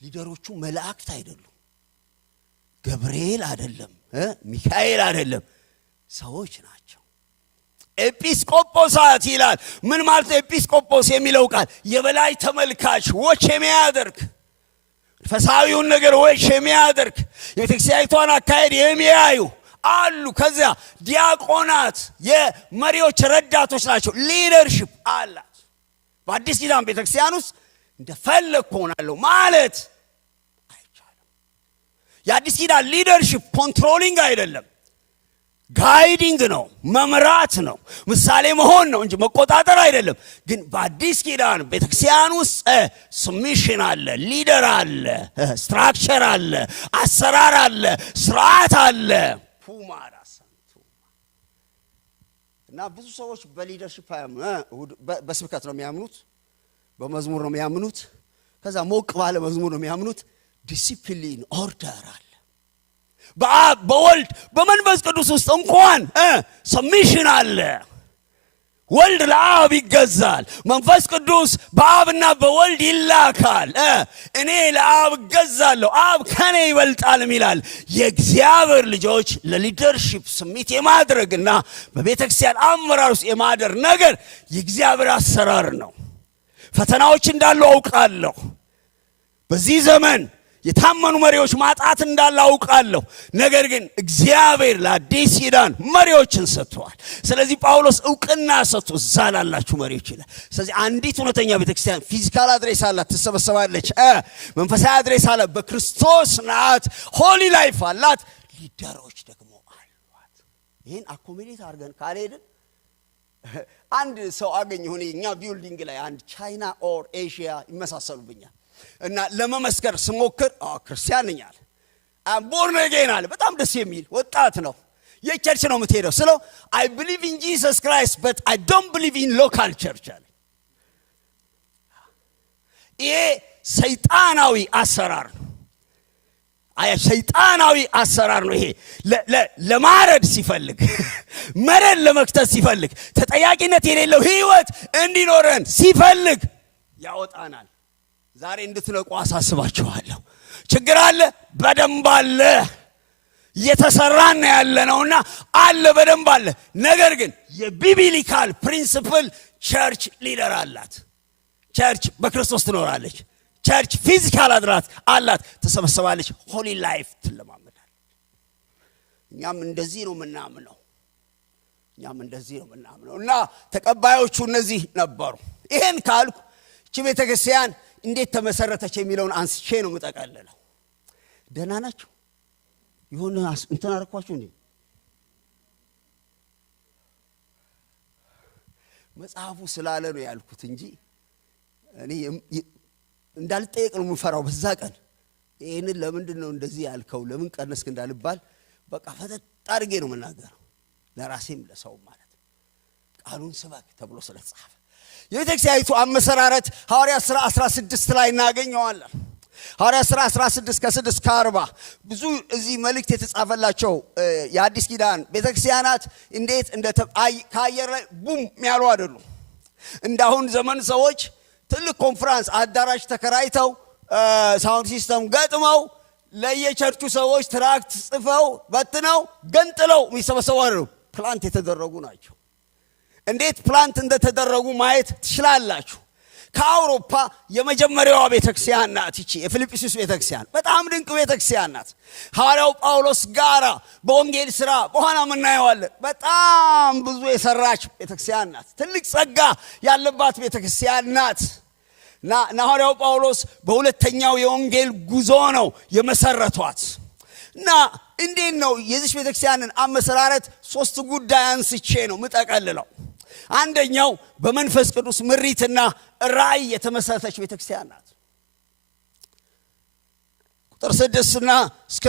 ሊደሮቹ መላእክት አይደሉም፣ ገብርኤል አይደለም፣ ሚካኤል አይደለም፣ ሰዎች ናቸው። ኤጲስቆጶሳት ይላል። ምን ማለት ነው ኤጲስቆጶስ የሚለው ቃል? የበላይ ተመልካች፣ ዎች የሚያደርግ መንፈሳዊውን ነገር ዎች የሚያደርግ የቤተክርስቲያኒቷን አካሄድ የሚያዩ አሉ። ከዚያ ዲያቆናት የመሪዎች ረዳቶች ናቸው። ሊደርሺፕ አላት። በአዲስ ኪዳን ቤተክርስቲያን ውስጥ እንደፈለግ ሆናለሁ ማለት አይቻልም። የአዲስ ኪዳን ሊደርሺፕ ኮንትሮሊንግ አይደለም፣ ጋይዲንግ ነው፣ መምራት ነው፣ ምሳሌ መሆን ነው እንጂ መቆጣጠር አይደለም። ግን በአዲስ ኪዳን ቤተክርስቲያን ውስጥ ሰሚሽን አለ፣ ሊደር አለ፣ ስትራክቸር አለ፣ አሰራር አለ፣ ስርዓት አለ። እና ብዙ ሰዎች በሊደርሺፕ በስብከት ነው የሚያምኑት፣ በመዝሙር ነው የሚያምኑት፣ ከዛ ሞቅ ባለ መዝሙር ነው የሚያምኑት። ዲሲፕሊን ኦርደር አለ። በአብ በወልድ በመንፈስ ቅዱስ ውስጥ እንኳን ሰሚሽን አለ። ወልድ ለአብ ይገዛል፣ መንፈስ ቅዱስ በአብና በወልድ ይላካል። እኔ ለአብ እገዛለሁ፣ አብ ከኔ ይበልጣልም ይላል። የእግዚአብሔር ልጆች ለሊደርሺፕ ስሜት የማድረግና በቤተክርስቲያን አመራር ውስጥ የማደር ነገር የእግዚአብሔር አሰራር ነው። ፈተናዎች እንዳሉ አውቃለሁ። በዚህ ዘመን የታመኑ መሪዎች ማጣት እንዳለ አውቃለሁ። ነገር ግን እግዚአብሔር ለአዲስ ኪዳን መሪዎችን ሰጥቷል። ስለዚህ ጳውሎስ ዕውቅና ሰጥቶ እዛ ላላችሁ መሪዎች ይላል። ስለዚህ አንዲት እውነተኛ ቤተክርስቲያን ፊዚካል አድሬስ አላት፣ ትሰበሰባለች። መንፈሳዊ አድሬስ አላት፣ በክርስቶስ ናት፣ ሆሊ ላይፍ አላት፣ ሊደሮች ደግሞ አሏት። ይህን አኮሞዴት አድርገን ካልሄድን አንድ ሰው አገኘሁ እኔ እኛ ቢልዲንግ ላይ አንድ ቻይና ኦር ኤዥያ ይመሳሰሉብኛል እና ለመመስከር ስሞክር ክርስቲያን ነኝ አለ። ቦርን አጌን አለ። በጣም ደስ የሚል ወጣት ነው። የቸርች ነው የምትሄደው ስለው I believe in Jesus Christ but I don't believe in local church አለ። ይሄ ሰይጣናዊ አሰራር ነው። ሰይጣናዊ አሰራር ነው ይሄ። ለማረድ ሲፈልግ መረን ለመክተት ሲፈልግ ተጠያቂነት የሌለው ህይወት እንዲኖረን ሲፈልግ ያወጣናል። ዛሬ እንድትነቁ አሳስባችኋለሁ። ችግር አለ፣ በደንብ አለ፣ እየተሰራን ያለነውና አለ፣ በደንብ አለ። ነገር ግን የቢብሊካል ፕሪንሲፕል ቸርች ሊደር አላት። ቸርች በክርስቶስ ትኖራለች። ቸርች ፊዚካል አድራት አላት፣ ተሰበሰባለች፣ ሆሊ ላይፍ ትለማመዳለች። እኛም እንደዚህ ነው የምናምነው። እኛም እንደዚህ ነው የምናምነው እና ተቀባዮቹ እነዚህ ነበሩ። ይሄን ካልኩ እቺ ቤተክርስቲያን እንዴት ተመሰረተች የሚለውን አንስቼ ነው የምጠቀልለው። ደህና ናችሁ? ይሁን እንትን አርኳችሁ እንዴ? መጽሐፉ ስላለ ነው ያልኩት እንጂ እኔ እንዳልጠየቅ ነው የምፈራው በዛ ቀን። ይሄንን ለምንድን ነው እንደዚህ ያልከው ለምን ቀነስክ እንዳልባል በቃ ፈተት አድርጌ ነው የምናገረው፣ ለራሴም ለሰው ማለት ነው። ቃሉን ስበክ ተብሎ ስለተጻፈ የቤተክርስቲያኒቱ አመሰራረት ሐዋርያት ሥራ 16 ላይ እናገኘዋለን። ሐዋርያት ሥራ 16 ከ6 እስከ 40 ብዙ እዚህ መልእክት የተጻፈላቸው የአዲስ ኪዳን ቤተክርስቲያናት እንዴት ከአየር ላይ ቡም ያሉ አይደሉም። እንዳሁን ዘመን ሰዎች ትልቅ ኮንፈረንስ አዳራሽ ተከራይተው ሳውንድ ሲስተም ገጥመው ለየቸርቹ ሰዎች ትራክት ጽፈው በትነው ገንጥለው የሚሰበሰቡ አይደሉም። ፕላንት የተደረጉ ናቸው። እንዴት ፕላንት እንደተደረጉ ማየት ትችላላችሁ። ከአውሮፓ የመጀመሪያዋ ቤተክርስቲያን ናት ይቺ የፊልጵስዩስ ቤተክርስቲያን። በጣም ድንቅ ቤተክርስቲያን ናት። ሐዋርያው ጳውሎስ ጋራ በወንጌል ሥራ በኋላ እናየዋለን። በጣም ብዙ የሰራች ቤተክርስቲያን ናት። ትልቅ ጸጋ ያለባት ቤተክርስቲያን ናት። እና ሐዋርያው ጳውሎስ በሁለተኛው የወንጌል ጉዞ ነው የመሰረቷት። እና እንዴት ነው የዚህ ቤተክርስቲያንን አመሰራረት ሶስት ጉዳይ አንስቼ ነው ምጠቀልለው። አንደኛው በመንፈስ ቅዱስ ምሪትና ራእይ የተመሰረተች ቤተክርስቲያን ናት። ቁጥር 6 እና እስከ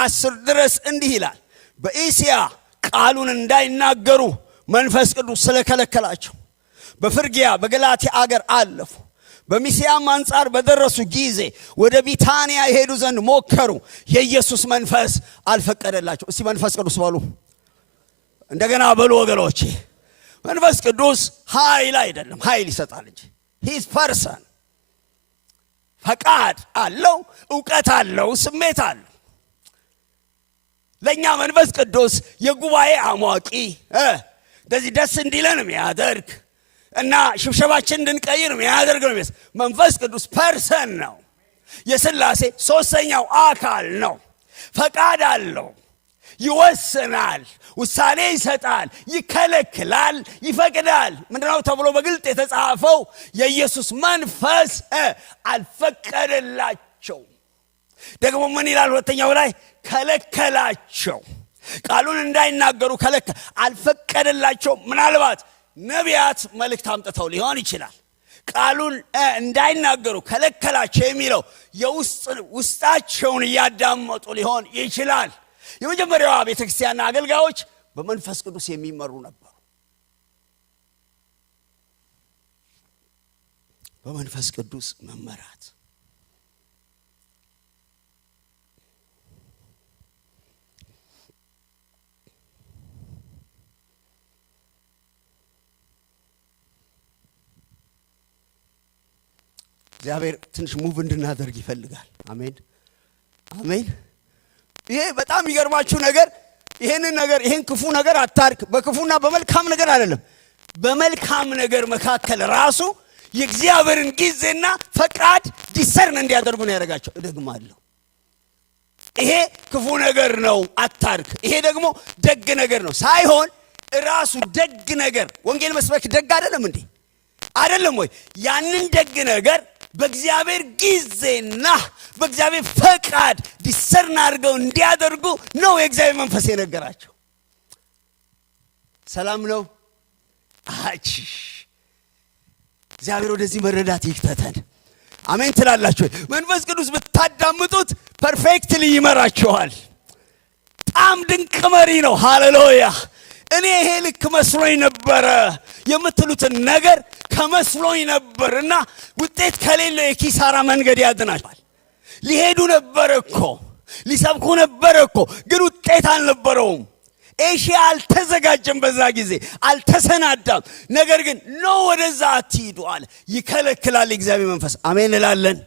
10 ድረስ እንዲህ ይላል። በእስያ ቃሉን እንዳይናገሩ መንፈስ ቅዱስ ስለከለከላቸው በፍርግያ በገላትያ አገር አለፉ። በሚስያም አንጻር በደረሱ ጊዜ ወደ ቢታንያ ይሄዱ ዘንድ ሞከሩ። የኢየሱስ መንፈስ አልፈቀደላቸው። እስቲ መንፈስ ቅዱስ በሉ እንደገና በሉ ወገኖቼ። መንፈስ ቅዱስ ኃይል አይደለም፣ ኃይል ይሰጣል እንጂ ሂዝ ፐርሰን። ፈቃድ አለው፣ ዕውቀት አለው፣ ስሜት አለው። ለኛ መንፈስ ቅዱስ የጉባኤ አሟቂ እንደዚህ ደስ እንዲለን የሚያደርግ እና ሽብሸባችን እንድንቀይር የሚያደርግ ነው። መንፈስ ቅዱስ ፐርሰን ነው። የሥላሴ ሶስተኛው አካል ነው። ፈቃድ አለው፣ ይወስናል፣ ውሳኔ ይሰጣል፣ ይከለክላል፣ ይፈቅዳል። ምንድነው ተብሎ በግልጥ የተጻፈው? የኢየሱስ መንፈስ አልፈቀደላቸው። ደግሞ ምን ይላል ሁለተኛው ላይ? ከለከላቸው። ቃሉን እንዳይናገሩ አልፈቀደላቸው። ምናልባት ነቢያት መልእክት አምጥተው ሊሆን ይችላል። ቃሉን እንዳይናገሩ ከለከላቸው የሚለው ውስጣቸውን እያዳመጡ ሊሆን ይችላል። የመጀመሪያዋ ቤተክርስቲያን አገልጋዮች በመንፈስ ቅዱስ የሚመሩ ነበሩ። በመንፈስ ቅዱስ መመራት እግዚአብሔር ትንሽ ሙቭ እንድናደርግ ይፈልጋል። አሜን አሜን። ይሄ በጣም የሚገርማችሁ ነገር ይሄን ክፉ ነገር አታርክ። በክፉና በመልካም ነገር አይደለም፣ በመልካም ነገር መካከል ራሱ የእግዚአብሔርን ጊዜና ፈቃድ ዲሰርን እንዲያደርጉ ነው ያደርጋቸው። እደግማለሁ፣ ይሄ ክፉ ነገር ነው አታርክ፣ ይሄ ደግሞ ደግ ነገር ነው ሳይሆን ራሱ ደግ ነገር ወንጌል መስበክ ደግ አይደለም እንዴ? አይደለም ወይ? ያንን ደግ ነገር በእግዚአብሔር ጊዜና በእግዚአብሔር ፈቃድ ዲሰርን አድርገው እንዲያደርጉ ነው የእግዚአብሔር መንፈስ የነገራቸው። ሰላም ነው። አቺ እግዚአብሔር ወደዚህ መረዳት ይክተተን። አሜን ትላላችሁ? መንፈስ ቅዱስ ብታዳምጡት ፐርፌክትሊ ይመራችኋል። በጣም ድንቅ መሪ ነው። ሃሌሉያ። እኔ ይሄ ልክ መስሎኝ ነበረ የምትሉትን ነገር ከመስሎኝ ነበርና ውጤት ከሌለ የኪሳራ መንገድ ያድናችኋል። ሊሄዱ ነበር እኮ ሊሰብኩ ነበር እኮ ግን ውጤት አልነበረውም። ኤሽያ አልተዘጋጀም፣ በዛ ጊዜ አልተሰናዳም። ነገር ግን ነው ወደዛ አትሂዱ አለ። ይከለክላል የእግዚአብሔር መንፈስ። አሜን እንላለን።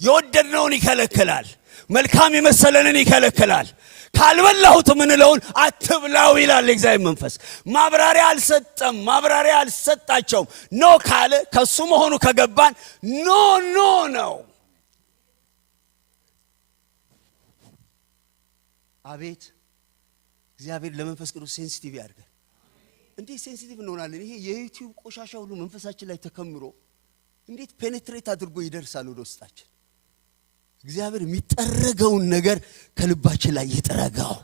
የወደድነውን ይከለክላል፣ መልካም የመሰለንን ይከለክላል። ካልበላሁት ምንለውን አትብላው ይላል የእግዚአብሔር መንፈስ። ማብራሪያ አልሰጠም፣ ማብራሪያ አልሰጣቸውም። ኖ ካለ ከሱ መሆኑ ከገባን ኖ ኖ ነው። አቤት እግዚአብሔር ለመንፈስ ቅዱስ ሴንሲቲቭ ያድርገን። እንዴት ሴንሲቲቭ እንሆናለን? ይሄ የዩቲዩብ ቆሻሻ ሁሉ መንፈሳችን ላይ ተከምሮ እንዴት ፔኔትሬት አድርጎ ይደርሳል ወደ ውስጣችን? እግዚአብሔር የሚጠረገውን ነገር ከልባችን ላይ ይጥረጋው።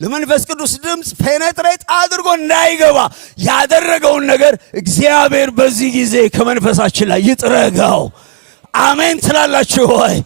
ለመንፈስ ቅዱስ ድምጽ ፔኔትሬት አድርጎ እንዳይገባ ያደረገውን ነገር እግዚአብሔር በዚህ ጊዜ ከመንፈሳችን ላይ ይጥረጋው። አሜን ትላላችሁ ሆይ?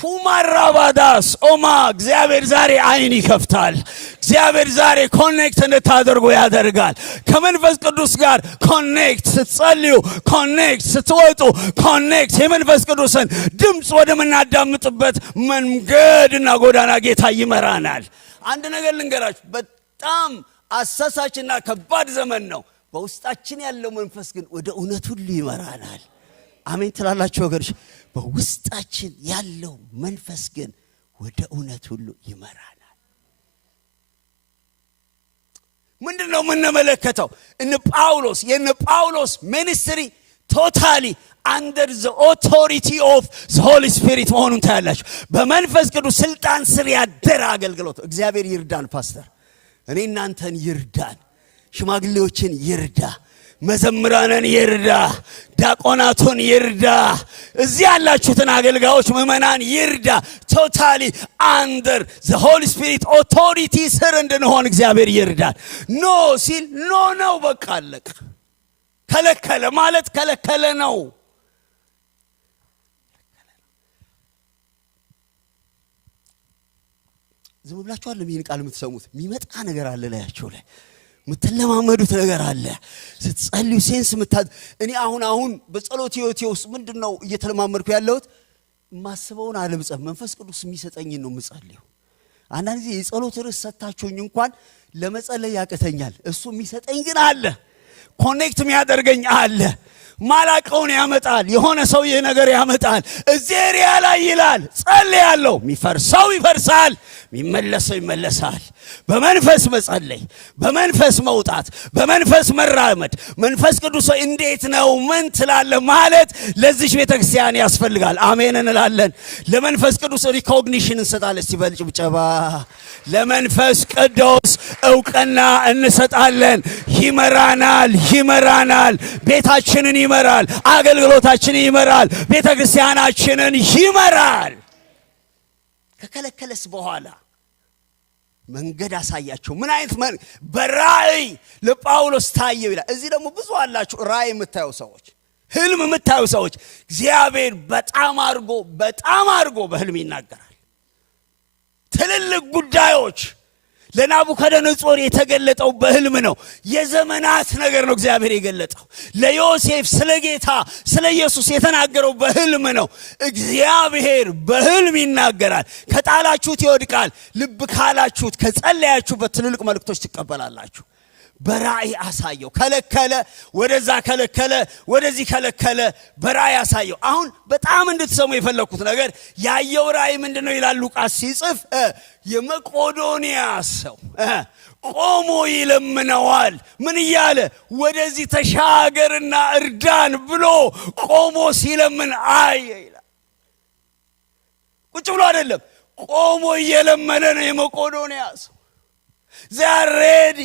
ፑማራባዳስ ኦማ እግዚአብሔር ዛሬ አይን ይከፍታል። እግዚአብሔር ዛሬ ኮኔክት እንድታደርጉ ያደርጋል። ከመንፈስ ቅዱስ ጋር ኮኔክት ስትጸልዩ፣ ኮኔክት ስትወጡ፣ ኮኔክት የመንፈስ ቅዱስን ድምፅ ወደምናዳምጥበት መንገድና ጎዳና ጌታ ይመራናል። አንድ ነገር ልንገራችሁ፣ በጣም አሳሳችና ከባድ ዘመን ነው። በውስጣችን ያለው መንፈስ ግን ወደ እውነት ሁሉ ይመራናል። አሜን ትላላችሁ ወገኖች? በውስጣችን ያለው መንፈስ ግን ወደ እውነት ሁሉ ይመራናል። ምንድነው የምንመለከተው? እነ ጳውሎስ ሚኒስትሪ ቶታሊ under the authority of the Holy Spirit መሆኑን ታያላችሁ። በመንፈስ ቅዱስ ስልጣን ስር ያደረ አገልግሎት። እግዚአብሔር ይርዳን። ፓስተር እኔ እናንተን ይርዳን፣ ሽማግሌዎችን ይርዳ፣ መዘምራንን ይርዳ፣ ዲያቆናቱን ይርዳ፣ እዚህ ያላችሁትን አገልጋዮች ምእመናን ይርዳ። ቶታሊ under the Holy Spirit authority ስር እንድንሆን እግዚአብሔር ይርዳን። ኖ ሲል ኖ ነው፣ በቃ አለቀ። ከለከለ ማለት ከለከለ ነው። ዝም ብላችሁ አይደለም ይህን ቃል የምትሰሙት። የሚመጣ ነገር አለ ላያችሁ ላይ የምትለማመዱት ነገር አለ። ስትጸልዩ ሴንስ እኔ አሁን በጸሎት ህይወቴ ውስጥ ምንድነው እየተለማመድኩ ያለሁት? ማስበውን አለምጸፍ መንፈስ ቅዱስ የሚሰጠኝን ነው የምጸልየው። አንዳንድ ጊዜ የጸሎት ርዕስ ሰጣችሁኝ እንኳን ለመጸለይ ያቀተኛል። እሱ የሚሰጠኝ ግን አለ፣ ኮኔክት የሚያደርገኝ አለ። ማላቀውን ያመጣል። የሆነ ሰው ይሄ ነገር ያመጣል። እዚህ ኤሪያ ላይ ይላል ጸልያለሁ። የሚፈርሰው ይፈርሳል፣ የሚመለሰው ይመለሳል። በመንፈስ መጸለይ፣ በመንፈስ መውጣት፣ በመንፈስ መራመድ። መንፈስ ቅዱስ እንዴት ነው ምን ትላለህ ማለት ለዚህ ቤተክርስቲያን ያስፈልጋል። አሜን እንላለን። ለመንፈስ ቅዱስ ሪኮግኒሽን እንሰጣለን። እስቲ በጭብጨባ ለመንፈስ ቅዱስ ዕውቅና እንሰጣለን። ይመራናል፣ ቤታችንን ይመራል፣ አገልግሎታችንን ይመራል፣ ቤተክርስቲያናችንን ይመራል። ከከለከለስ በኋላ መንገድ አሳያቸው። ምን አይነት በራእይ ለጳውሎስ ታየው ይላል። እዚህ ደግሞ ብዙ አላችሁ ራእይ የምታዩ ሰዎች፣ ህልም የምታዩ ሰዎች። እግዚአብሔር በጣም አርጎ በህልም ይናገራል። ትልልቅ ጉዳዮች ለናቡከደነጾር የተገለጠው በህልም ነው። የዘመናት ነገር ነው እግዚአብሔር የገለጠው። ለዮሴፍ ስለ ጌታ ስለ ኢየሱስ የተናገረው በህልም ነው። እግዚአብሔር በህልም ይናገራል። ከጣላችሁት ይወድቃል፣ ልብ ካላችሁት ከጸለያችሁበት ትልልቅ መልእክቶች ትቀበላላችሁ። በራእይ አሳየው። ከለከለ፣ ወደዛ ከለከለ፣ ወደዚህ ከለከለ። በራእይ አሳየው። አሁን በጣም እንድትሰሙ የፈለኩት ነገር ያየው ራእይ ምንድነው ይላል ሉቃስ ሲጽፍ፣ የመቄዶንያ ሰው ቆሞ ይለምነዋል። ምን እያለ? ወደዚህ ተሻገርና እርዳን ብሎ ቆሞ ሲለምን አየ ይላል። ቁጭ ብሎ አይደለም፣ ቆሞ እየለመነ ነው የመቄዶንያ ሰው። ዛሬዲ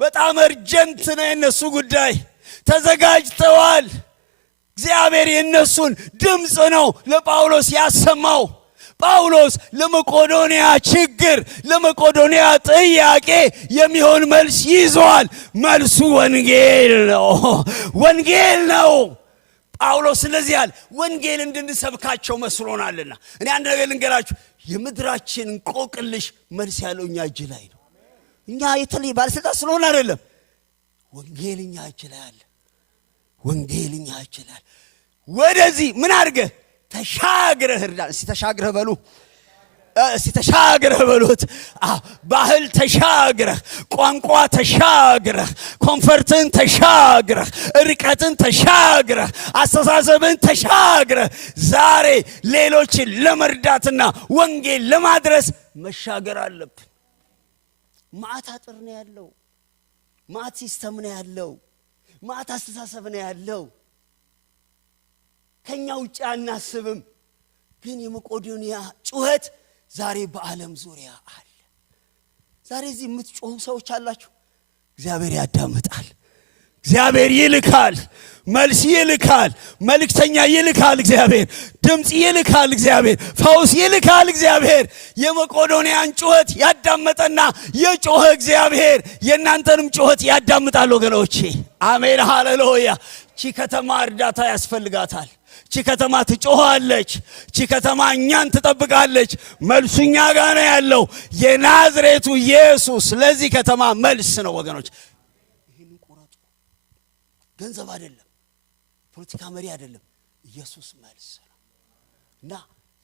በጣም እርጀንት ነው የነሱ ጉዳይ። ተዘጋጅተዋል። እግዚአብሔር የነሱን ድምፅ ነው ለጳውሎስ ያሰማው። ጳውሎስ ለመቄዶንያ ችግር፣ ለመቄዶንያ ጥያቄ የሚሆን መልስ ይዟል። መልሱ ወንጌል ነው። ጳውሎስ ስለዚህ ያለ ወንጌል እንድንሰብካቸው መስሎናልና። እኔ አንድ ነገር ልንገራችሁ፣ የምድራችን እንቆቅልሽ መልስ ያለው እኛ እጅ ላይ ነው። እኛ የተለየ ባለስልጣን ስለሆነ አይደለም። ወንጌልኛ ይችላል። ወደዚህ ምን አድርገህ ተሻግረህ እርዳን። እስቲ ተሻግረህ በሉት። ባህል ተሻግረህ፣ ቋንቋ ተሻግረህ፣ ኮንፈርትን ተሻግረህ፣ ርቀትን ተሻግረህ፣ አስተሳሰብን ተሻግረህ ዛሬ ሌሎችን ለመርዳትና ወንጌል ለማድረስ መሻገር አለብን። ማዕት አጥር ነው ያለው፣ ማዕት ሲስተም ነው ያለው፣ ማዕት አስተሳሰብ ነው ያለው። ከኛ ውጭ አናስብም። ግን የመቄዶንያ ጩኸት ዛሬ በዓለም ዙሪያ አለ። ዛሬ እዚህ የምትጮሁ ሰዎች አላችሁ። እግዚአብሔር ያዳምጣል። እግዚአብሔር ይልካል፣ መልስ ይልካል፣ መልእክተኛ ይልካል፣ እግዚአብሔር ድምፅ ይልካል፣ እግዚአብሔር ፈውስ ይልካል። እግዚአብሔር የመቄዶንያን ጩኸት ያዳመጠና የጮኸ እግዚአብሔር የእናንተንም ጩኸት ያዳምጣል ወገኖቼ። አሜን ሃሌሉያ። ቺ ከተማ እርዳታ ያስፈልጋታል። ቺ ከተማ ትጮኻለች። ቺ ከተማ እኛን ትጠብቃለች። መልሱ እኛ ጋር ነው ያለው። የናዝሬቱ ኢየሱስ ለዚህ ከተማ መልስ ነው ወገኖች። ይህንን ቆረጡ። ገንዘብ አይደለም፣ ፖለቲካ መሪ አይደለም፣ ኢየሱስ መልስ ነው። እና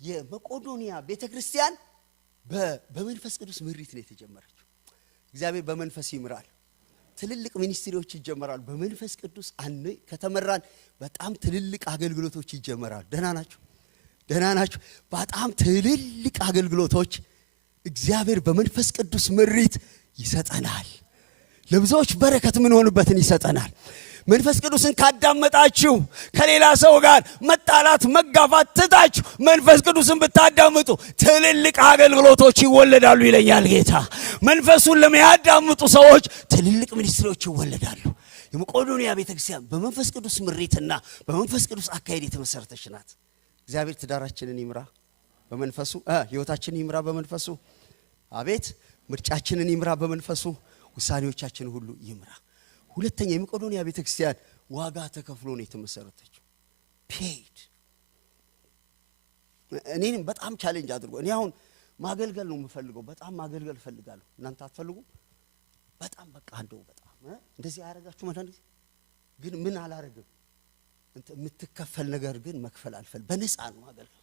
የመቄዶንያ ቤተክርስቲያን በመንፈስ ቅዱስ ምሪት ነው የተጀመረችው። እግዚአብሔር በመንፈስ ይምራል። ትልልቅ ሚኒስትሪዎች ይጀመራሉ በመንፈስ ቅዱስ። ከተመራን በጣም ትልልቅ አገልግሎቶች ይጀመራሉ። ደህና ናችሁ? በጣም ትልልቅ አገልግሎቶች እግዚአብሔር በመንፈስ ቅዱስ ምሪት ይሰጠናል። ለብዙዎች በረከት ምን ሆንበትን ይሰጠናል። መንፈስ ቅዱስን ካዳመጣችሁ ከሌላ ሰው ጋር መጣላት መጋፋት ትታችሁ መንፈስ ቅዱስን ብታዳምጡ ትልልቅ አገልግሎቶች ይወለዳሉ ይለኛል ጌታ። መንፈሱን ለሚያዳምጡ ሰዎች ትልልቅ ሚኒስትሪዎች ይወለዳሉ። የመቄዶንያ ቤተክርስቲያን በመንፈስ ቅዱስ ምሪትና በመንፈስ ቅዱስ አካሄድ የተመሰረተች ናት። እግዚአብሔር ትዳራችንን ይምራ በመንፈሱ፣ ህይወታችንን ይምራ በመንፈሱ። አቤት ምርጫችንን ይምራ በመንፈሱ። ውሳኔዎቻችንን ሁሉ ይምራ። ሁለተኛ የመቄዶንያ ቤተክርስቲያን ዋጋ ተከፍሎ ነው የተመሰረተችው። ፔድ እኔንም በጣም ቻሌንጅ አድርጎ እኔ አሁን ማገልገል ነው የምፈልገው። በጣም ማገልገል ፈልጋለሁ። እናንተ አትፈልጉ? በጣም በቃ እንደው በጣም እንደዚህ ያረጋችሁ ማለት ግን ምን አላረግም። የምትከፈል ነገር ግን መክፈል አልፈልግም። በነፃ ነው ማገልገል።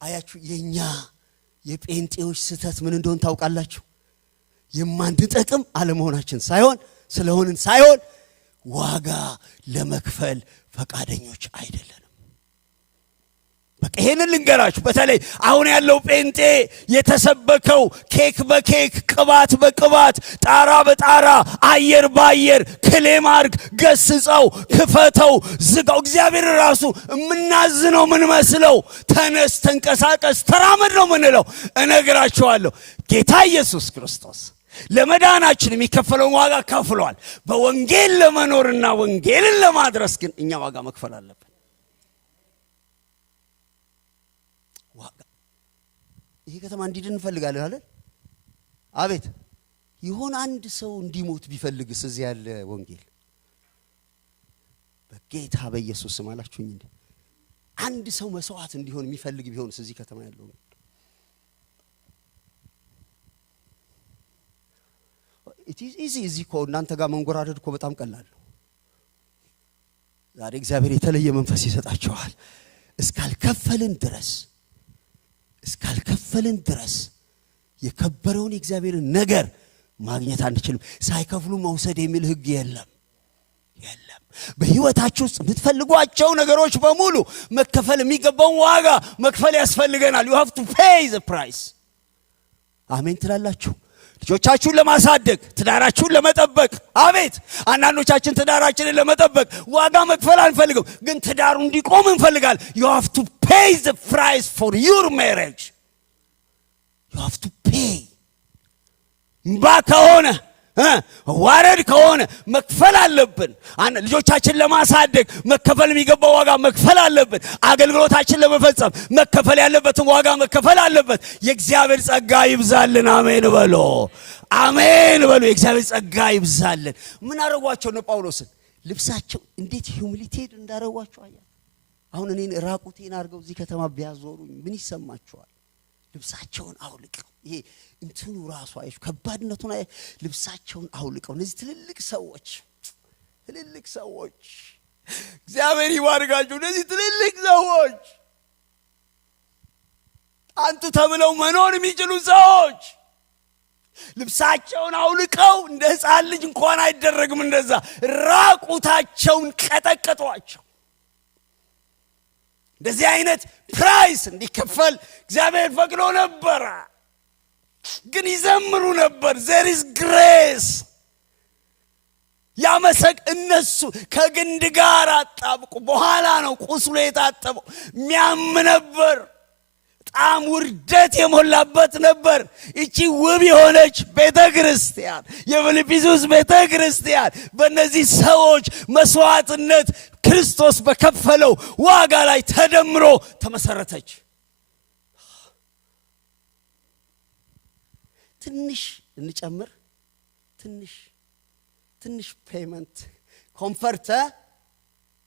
አያችሁ የኛ የጴንጤዎች ስህተት ምን እንደሆነ ታውቃላችሁ? የማንጠቅም አለመሆናችን ሳይሆን ስለሆንን ሳይሆን ዋጋ ለመክፈል ፈቃደኞች አይደለንም። በቃ ይሄንን ልንገራችሁ። በተለይ አሁን ያለው ጴንጤ የተሰበከው ኬክ በኬክ ቅባት በቅባት ጣራ በጣራ አየር በአየር ክሌም አርግ ገስጸው ክፈተው ዝጋው። እግዚአብሔር ራሱ የምናዝነው ምን መስለው ተነስ ተንቀሳቀስ ተራመድ ነው ምንለው። እነግራችኋለሁ ጌታ ኢየሱስ ክርስቶስ ለመዳናችን የሚከፈለውን ዋጋ ከፍሏል። በወንጌል ለመኖርና ወንጌልን ለማድረስ ግን እኛ ዋጋ መክፈል አለብን። ዋጋ ይሄ ከተማ እንዲድን እንፈልጋለን አይደል? አቤት ይሆን አንድ ሰው እንዲሞት ቢፈልግስ እዚህ ያለ ወንጌል በጌታ በኢየሱስ ስም አላችሁኝ እንዴ? አንድ ሰው መስዋዕት እንዲሆን የሚፈልግ ቢሆንስ እዚህ ከተማ ያለው it is easy እዚህ እኮ እናንተ ጋር መንጎራደድ እኮ በጣም ቀላል ነው። ዛሬ እግዚአብሔር የተለየ መንፈስ ይሰጣቸዋል። እስካልከፈልን ድረስ የከበረውን የእግዚአብሔርን ነገር ማግኘት አንችልም። ሳይከፍሉ መውሰድ የሚል ህግ የለም። በህይወታችሁ ውስጥ የምትፈልጓቸው ነገሮች በሙሉ መከፈል የሚገባውን ዋጋ መክፈል ያስፈልገናል። you have to pay the price። አሜን ትላላችሁ? ልጆቻችሁን ለማሳደግ ትዳራችሁን ለመጠበቅ አቤት አንዳንዶቻችን ትዳራችንን ለመጠበቅ ዋጋ መክፈል አንፈልግም፣ ግን ትዳሩ እንዲቆም እንፈልጋለን። you have to pay the price for your marriage. you have to pay ባከሆነ ዋረድ ከሆነ መክፈል አለብን። ልጆቻችን ለማሳደግ መከፈል የሚገባው ዋጋ መክፈል አለብን። አገልግሎታችን ለመፈጸም መከፈል ያለበትን ዋጋ መከፈል አለበት። የእግዚአብሔር ጸጋ ይብዛልን። አሜን በሉ፣ አሜን በሉ። የእግዚአብሔር ጸጋ ይብዛልን። ምን አረጋቸው ነው ጳውሎስን ልብሳቸው እንዴት ሂዩሚሊቲድ እንዳረጋቸው አያ። አሁን እኔን ራቁቴን አርገው እዚህ ከተማ ቢያዞሩኝ ምን ይሰማቸዋል? ልብሳቸውን አውልቀው ይሄ እንትኑ ራሱ አይሽ ከባድነቱን ልብሳቸውን አውልቀው እነዚህ ትልልቅ ሰዎች እግዚአብሔር ይባርካቸው። እነዚህ ትልልቅ ሰዎች አንቱ ተብለው መኖር የሚችሉ ሰዎች ልብሳቸውን አውልቀው እንደ ሕፃን ልጅ እንኳን አይደረግም እንደዛ ራቁታቸውን ቀጠቀጧቸው። እንደዚህ አይነት ፕራይስ እንዲከፈል እግዚአብሔር ፈቅዶ ነበር። ግን ይዘምሩ ነበር there is grace። ያመሰግ እነሱ ከግንድ ጋር አጣብቁ። በኋላ ነው ቁስሉ የታጠበው። ሚያም ነበር በጣም ውርደት የሞላበት ነበር። እቺ ውብ የሆነች ቤተክርስቲያን የፊልጵስዩስ ቤተክርስቲያን በእነዚህ ሰዎች መስዋዕትነት ክርስቶስ በከፈለው ዋጋ ላይ ተደምሮ ተመሰረተች። ትንሽ እንጨምር፣ ትንሽ ፔመንት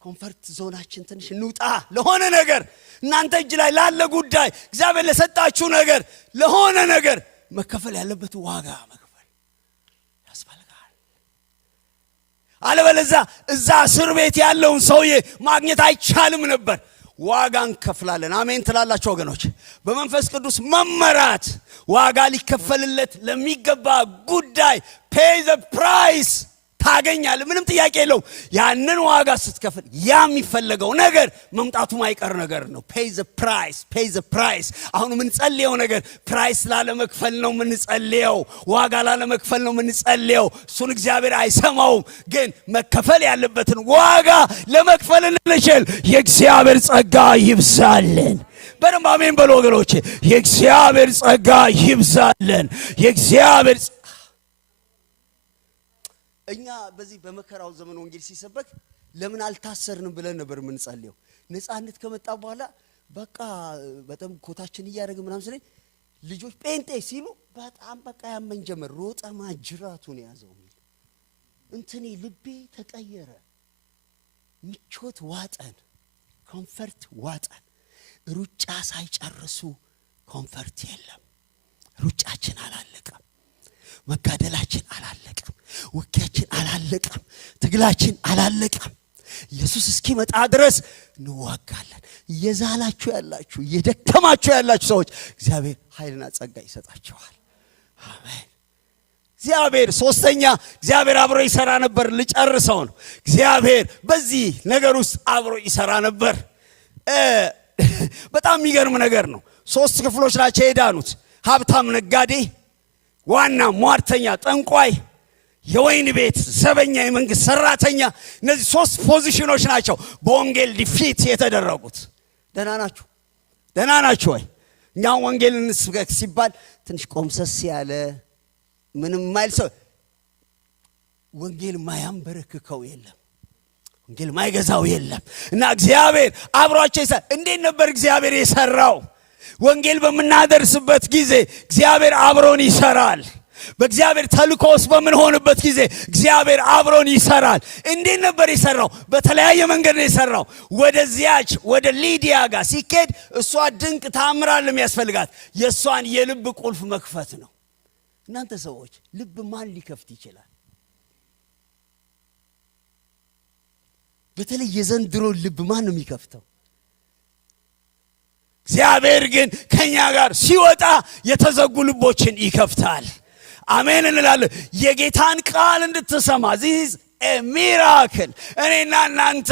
ኮምፈርት ዞናችን ትንሽ እንውጣ ለሆነ ነገር፣ እናንተ እጅ ላይ ላለ ጉዳይ፣ እግዚአብሔር ለሰጣችሁ ነገር፣ ለሆነ ነገር መከፈል ያለበት ዋጋ መክፈል ያስፈልጋል። አለበለዚያ እዛ እስር ቤት ያለውን ሰውዬ ማግኘት አይቻልም ነበር። ዋጋ እንከፍላለን። አሜን ትላላችሁ ወገኖች? በመንፈስ ቅዱስ መመራት ዋጋ ሊከፈልለት ለሚገባ ጉዳይ ፔይ ዘ ፕራይስ ታገኛለህ። ምንም ጥያቄ የለውም። ያንን ዋጋ ስትከፍል ያ የሚፈለገው ነገር መምጣቱ ማይቀር ነገር ነው። ፔይ ዘ ፕራይስ። አሁን የምንጸልየው ነገር ፕራይስ ላለመክፈል ነው የምንጸልየው፣ ዋጋ ላለመክፈል ነው የምንጸልየው። እሱን እግዚአብሔር አይሰማውም። ግን መከፈል ያለበትን ዋጋ ለመክፈል እንችል። የእግዚአብሔር ጸጋ ይብዛልን። በደንብ አሜን በሉ ወገኖቼ። የእግዚአብሔር ጸጋ ይብዛልን። የእግዚአብሔር እኛ በዚህ በመከራው ዘመን ወንጌል ሲሰበክ ለምን አልታሰርንም ብለን ነበር የምንጸልየው። ነፃነት ከመጣ በኋላ በቃ በጣም ኮታችን እያደረገ ምናምን ስለኝ ልጆች ጴንጤ ሲሉ በጣም በቃ ያመኝ ጀመር። ሮጠ ማጅራቱን ያዘው። እንትኔ ልቤ ተቀየረ። ምቾት ዋጠን፣ ኮምፈርት ዋጠን። ሩጫ ሳይጨርሱ ኮምፈርት የለም። ሩጫችን አላለቀም። መጋደላችን አላለቀም። ውጊያችን አላለቀም። ትግላችን አላለቀም። ኢየሱስ እስኪመጣ ድረስ እንዋጋለን። እየዛላችሁ ያላችሁ፣ እየደከማችሁ ያላችሁ ሰዎች እግዚአብሔር ኃይልና ጸጋ ይሰጣችኋል። አሜን። እግዚአብሔር ሶስተኛ እግዚአብሔር አብሮ ይሰራ ነበር። ልጨርሰው ነው። እግዚአብሔር በዚህ ነገር ውስጥ አብሮ ይሰራ ነበር። በጣም የሚገርም ነገር ነው። 3 ክፍሎች ናቸው የዳኑት። ሀብታም ነጋዴ፣ ዋና ሟርተኛ ጠንቋይ፣ የወይን ቤት ዘበኛ፣ የመንግስት ሰራተኛ። እነዚህ 3 ፖዚሽኖች ናቸው በወንጌል ዲፊት የተደረጉት። ደህና ናችሁ ወይ? እኛው ወንጌልን እንስበክ ሲባል ትንሽ ቆምሰስ ያለ ምንም ማይል ሰው ወንጌል ማያንበረክከው የለም፣ ወንጌል ማይገዛው የለም። እና እግዚአብሔር አብሯቸው ይሰራ። እንዴት ነበር እግዚአብሔር የሰራው? ወንጌል በመናደርስበት ጊዜ እግዚአብሔር አብሮን ይሰራል። በእግዚአብሔር ተልኮስ በመንሆንበት ጊዜ እግዚአብሔር አብሮን ይሰራል። እንዴት ነበር የሰራው? በተለያየ መንገድ ነው የሰራው። ወደዚያች ወደ ሊዲያ ጋር ሲኬድ እሷ ድንቅ ታምራል የሚያስፈልጋት የሷን የልብ ቁልፍ መክፈት ነው። እናንተ ሰዎች ልብ ማን ሊከፍት ይችላል? በተለይ የዘንድሮ ልብ ማን ነው የሚከፍተው? እግዚአብሔር ግን ከኛ ጋር ሲወጣ የተዘጉ ልቦችን ይከፍታል። አሜን እንላለን። የጌታን ቃል እንድትሰማ this a miracle። እኔና እናንተ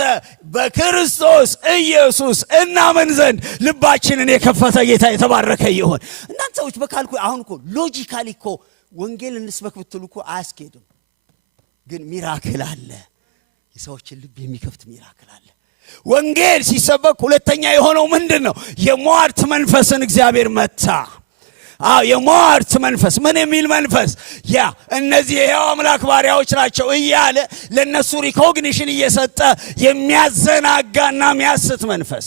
በክርስቶስ ኢየሱስ እናምን ዘንድ ልባችንን የከፈተ ጌታ የተባረከ ይሁን። እናንተ ሰዎች በካልኩ አሁን እኮ ሎጂካሊ እኮ ወንጌል እንስበክ ብትሉ እኮ አያስኬድም። ግን ሚራክል አለ። የሰዎችን ልብ የሚከፍት ሚራክል አለ። ወንጌል ሲሰበክ ሁለተኛ የሆነው ምንድነው? የሟርት መንፈስን እግዚአብሔር መታ። የሟርት መንፈስ ምን የሚል መንፈስ? ያ እነዚህ የሕያው አምላክ ባሪያዎች ናቸው እያለ ለነሱ ሪኮግኒሽን እየሰጠ የሚያዘናጋና የሚያስት መንፈስ።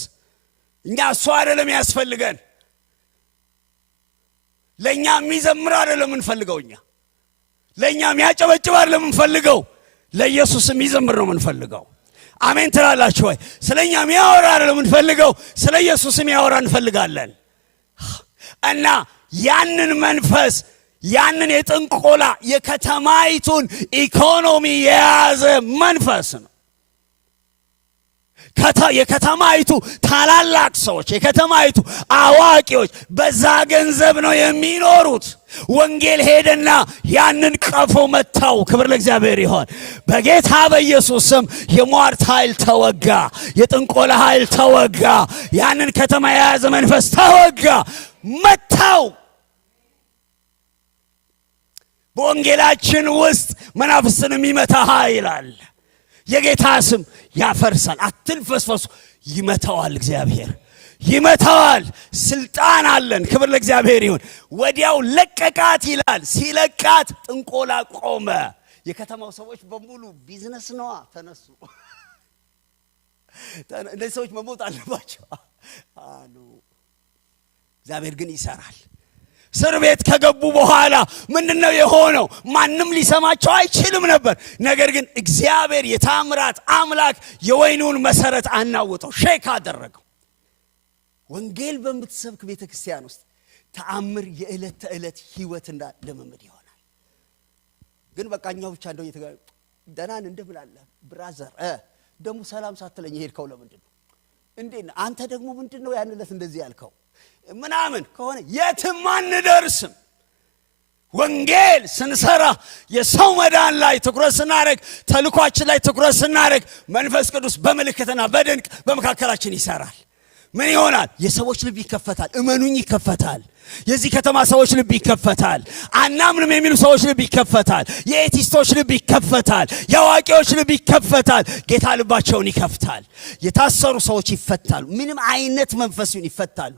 እኛ እሱ አይደለም ያስፈልገን። ለኛ የሚዘምር አይደለም እንፈልገው። ለኛ የሚያጨበጭብ አይደለም እንፈልገው። ለኢየሱስ የሚዘምር ነው እንፈልገው። አሜን ትላላችሁ ወይ? ስለኛ የሚያወራ አይደለም እንፈልገው፣ ስለ ኢየሱስ የሚያወራ እንፈልጋለን። እና ያንን መንፈስ ያንን የጥንቆላ የከተማይቱን ኢኮኖሚ የያዘ መንፈስ ነው። የከተማይቱ ታላላቅ ሰዎች፣ የከተማይቱ አዋቂዎች በዛ ገንዘብ ነው የሚኖሩት። ወንጌል ሄደና ያንን ቀፎ መታው። ክብር ለእግዚአብሔር ይሁን። በጌታ በኢየሱስ ስም የሟርት ኃይል ተወጋ፣ የጥንቆላ ኃይል ተወጋ፣ ያንን ከተማ የያዘ መንፈስ ተወጋ፣ መታው። በወንጌላችን ውስጥ መናፍስትን የሚመታ ኃይል አለ። የጌታ ስም ያፈርሳል። አትልፈስፈሱ። ይመታዋል እግዚአብሔር። ይመታዋል። ስልጣን አለን። ክብር ለእግዚአብሔር ይሁን። ወዲያው ለቀቃት ይላል። ሲለቃት ጥንቆላ ቆመ። የከተማው ሰዎች በሙሉ ቢዝነስ ነዋ ተነሱ። እነዚህ ሰዎች መሞት አለባቸው አሉ። እግዚአብሔር ግን ይሰራል። እስር ቤት ከገቡ በኋላ ምንድነው የሆነው? ማንም ሊሰማቸው አይችልም ነበር። ነገር ግን እግዚአብሔር የታምራት አምላክ የወይኑን መሰረት አናወጠው፣ ሼክ አደረገው። ወንጌል በምትሰብክ ቤተክርስቲያን ውስጥ ተአምር የዕለት ተዕለት ህይወትና ልምምድ ይሆናል። ግን በቃኛው ብቻ እንደው ደህናን እንደምላለ ብራዘር ደሙ ሰላም ሳትለኝ ሄድከው ለምንድን ነው እንዴ? አንተ ደግሞ ምንድነው ያንለት እንደዚህ ያልከው ምናምን ከሆነ የትም አንደርስም። ወንጌል ስንሰራ የሰው መዳን ላይ ትኩረት ስናደርግ፣ ተልኳችን ላይ ትኩረት ስናደርግ መንፈስ ቅዱስ በምልክትና በድንቅ በመካከላችን ይሰራል። ምን ይሆናል? የሰዎች ልብ ይከፈታል። እመኑኝ ይከፈታል። የዚህ ከተማ ሰዎች ልብ ይከፈታል። አናምንም የሚሉ ሰዎች ልብ ይከፈታል። የኤቲስቶች ልብ ይከፈታል። የአዋቂዎች ልብ ይከፈታል። ጌታ ልባቸውን ይከፍታል። የታሰሩ ሰዎች ይፈታሉ። ምንም አይነት መንፈስ ይፈታሉ።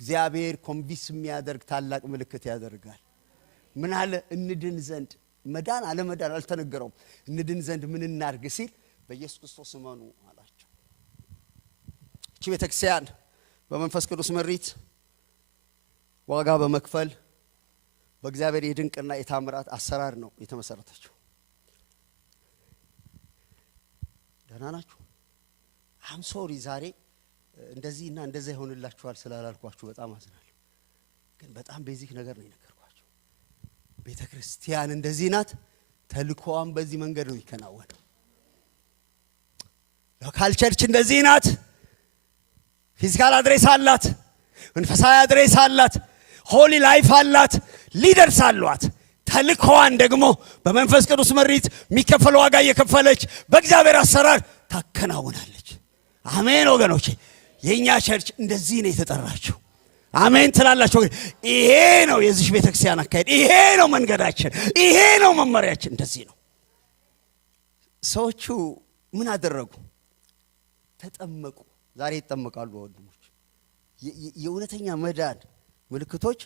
እግዚአብሔር ኮንቪንስ የሚያደርግ ታላቅ ምልክት ያደርጋል። ምን አለ? እንድን ዘንድ መዳን አለመዳን አልተነገረውም። እንድን ዘንድ ምን እናርግ ሲል በኢየሱስ ክርስቶስ እመኑ አላቸው። እቺ ቤተክርስቲያን በመንፈስ ቅዱስ መሪት ዋጋ በመክፈል በእግዚአብሔር የድንቅና የታምራት አሰራር ነው የተመሰረተችው። ደህና ናችሁ? አም ሶሪ ዛሬ እንደዚህና እንደዛ ይሆንላችኋል ስላላልኳችሁ በጣም አዝናለሁ። ግን በጣም ቤዚክ ነገር ነው የነገርኳችሁ። ቤተክርስቲያን እንደዚህ ናት። ተልኮዋም በዚህ መንገድ ነው ይከናወነው። ሎካል ቸርች እንደዚህ ናት። ፊዚካል አድሬስ አላት፣ መንፈሳዊ አድሬስ አላት፣ ሆሊ ላይፍ አላት፣ ሊደርስ አሏት። ተልኮዋን ደግሞ በመንፈስ ቅዱስ መሪት የሚከፈል ዋጋ እየከፈለች በእግዚአብሔር አሰራር ታከናውናለች። አሜን ወገኖቼ። የኛ ቸርች እንደዚህ ነው የተጠራችው። አሜን ትላላችሁ? ይሄ ነው የዚህ ቤተክርስቲያን አካሄድ፣ ይሄ ነው መንገዳችን፣ ይሄ ነው መመሪያችን። እንደዚህ ነው። ሰዎቹ ምን አደረጉ? ተጠመቁ። ዛሬ ይጠመቃሉ ወንድሞች። የእውነተኛ መዳን ምልክቶች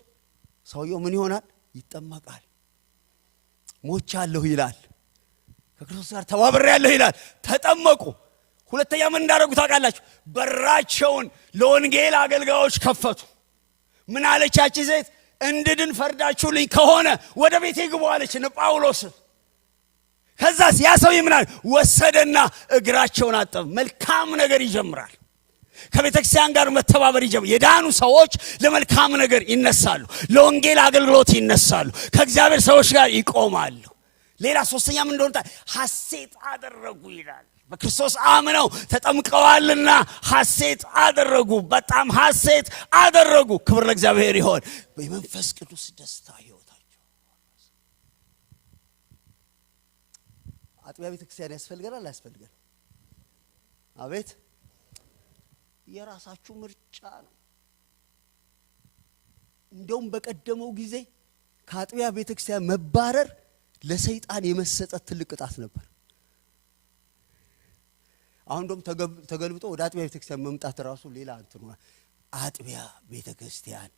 ሰውየው ምን ይሆናል? ይጠመቃል። ሞቻለሁ ይላል፣ ከክርስቶስ ጋር ተባብሬያለሁ ይላል። ተጠመቁ። ሁለተኛ ምን እንዳደረጉ ታውቃላችሁ? በራቸውን ለወንጌል አገልጋዮች ከፈቱ። ምን አለች ያቺ ሴት? እንድድን ፈርዳችሁልኝ ከሆነ ወደ ቤቴ ግቡ አለች ጳውሎስ። ከዛስ ያ ሰው ይምናል ወሰደና እግራቸውን አጠበ። መልካም ነገር ይጀምራል። ከቤተክርስቲያን ጋር መተባበር ይጀምራል። የዳኑ ሰዎች ለመልካም ነገር ይነሳሉ፣ ለወንጌል አገልግሎት ይነሳሉ፣ ከእግዚአብሔር ሰዎች ጋር ይቆማሉ። ሌላ ሶስተኛ ምን እንደሆነ ሐሴት አደረጉ ይላል። በክርስቶስ አምነው ተጠምቀዋልና ሐሴት አደረጉ። በጣም ሐሴት አደረጉ። ክብር ለእግዚአብሔር ይሁን። በመንፈስ ቅዱስ ደስታ ህይወታቸው። አጥቢያ ቤተክርስቲያን ያስፈልገናል አያስፈልገንም? አቤት። የራሳችሁ ምርጫ ነው። እንደውም በቀደመው ጊዜ ከአጥቢያ ቤተክርስቲያን መባረር ለሰይጣን የመሰጠት ትልቅ ቅጣት ነበር። አሁን ደግሞ ተገልብጦ ወደ አጥቢያ ቤተክርስቲያን መምጣት ራሱ ሌላ እንትን ነው። አጥቢያ ቤተክርስቲያን